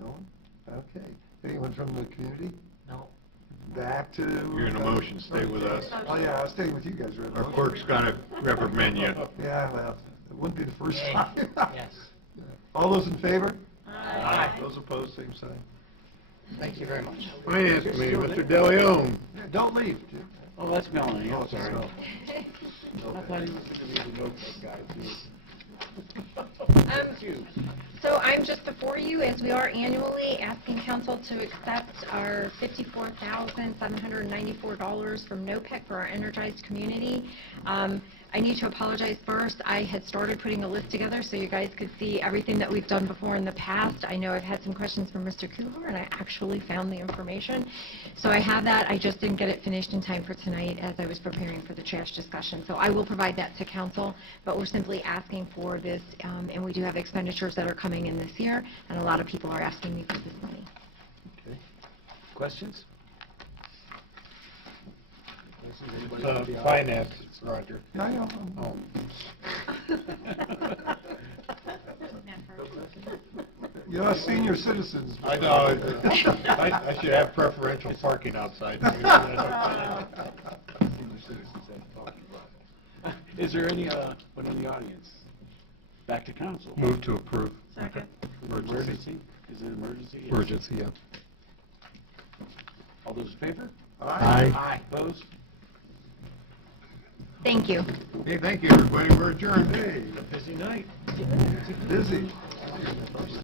No one? Okay. Anyone from the community? No. Back to... You're in a motion, stay with us. Oh, yeah, I'll stay with you guys. Our clerk's gonna reprimand you. Yeah, well, it wouldn't be the first time. Yes. All those in favor? Aye. Those opposed, same sign. Thank you very much. Finance Committee, Mr. DeLeon. Don't leave, Jim. Oh, that's Melanie. Oh, sorry. I thought he was going to be the notebook guy, too. So I'm just before you, as we are annually, asking council to accept our $54,794 from NOPEC for our energized community. I need to apologize first. I had started putting a list together so you guys could see everything that we've done before in the past. I know I've had some questions from Mr. Kuhar, and I actually found the information. So I have that. I just didn't get it finished in time for tonight as I was preparing for the trash discussion. So I will provide that to council, but we're simply asking for this, and we do have expenditures that are coming in this year, and a lot of people are asking me for this money. Okay. Questions? Finance, Roger. Yeah, I know. Oh. You know, senior citizens. I know, I should have preferential parking outside. Is there any, one in the audience? Back to council. Move to approve. Second. Emergency? Is it emergency? Yes. Emergency, yeah. All those in favor? Aye. Aye. Opposed? Thank you. Okay, thank you, everybody. We're adjourned. Hey, a busy night. Busy.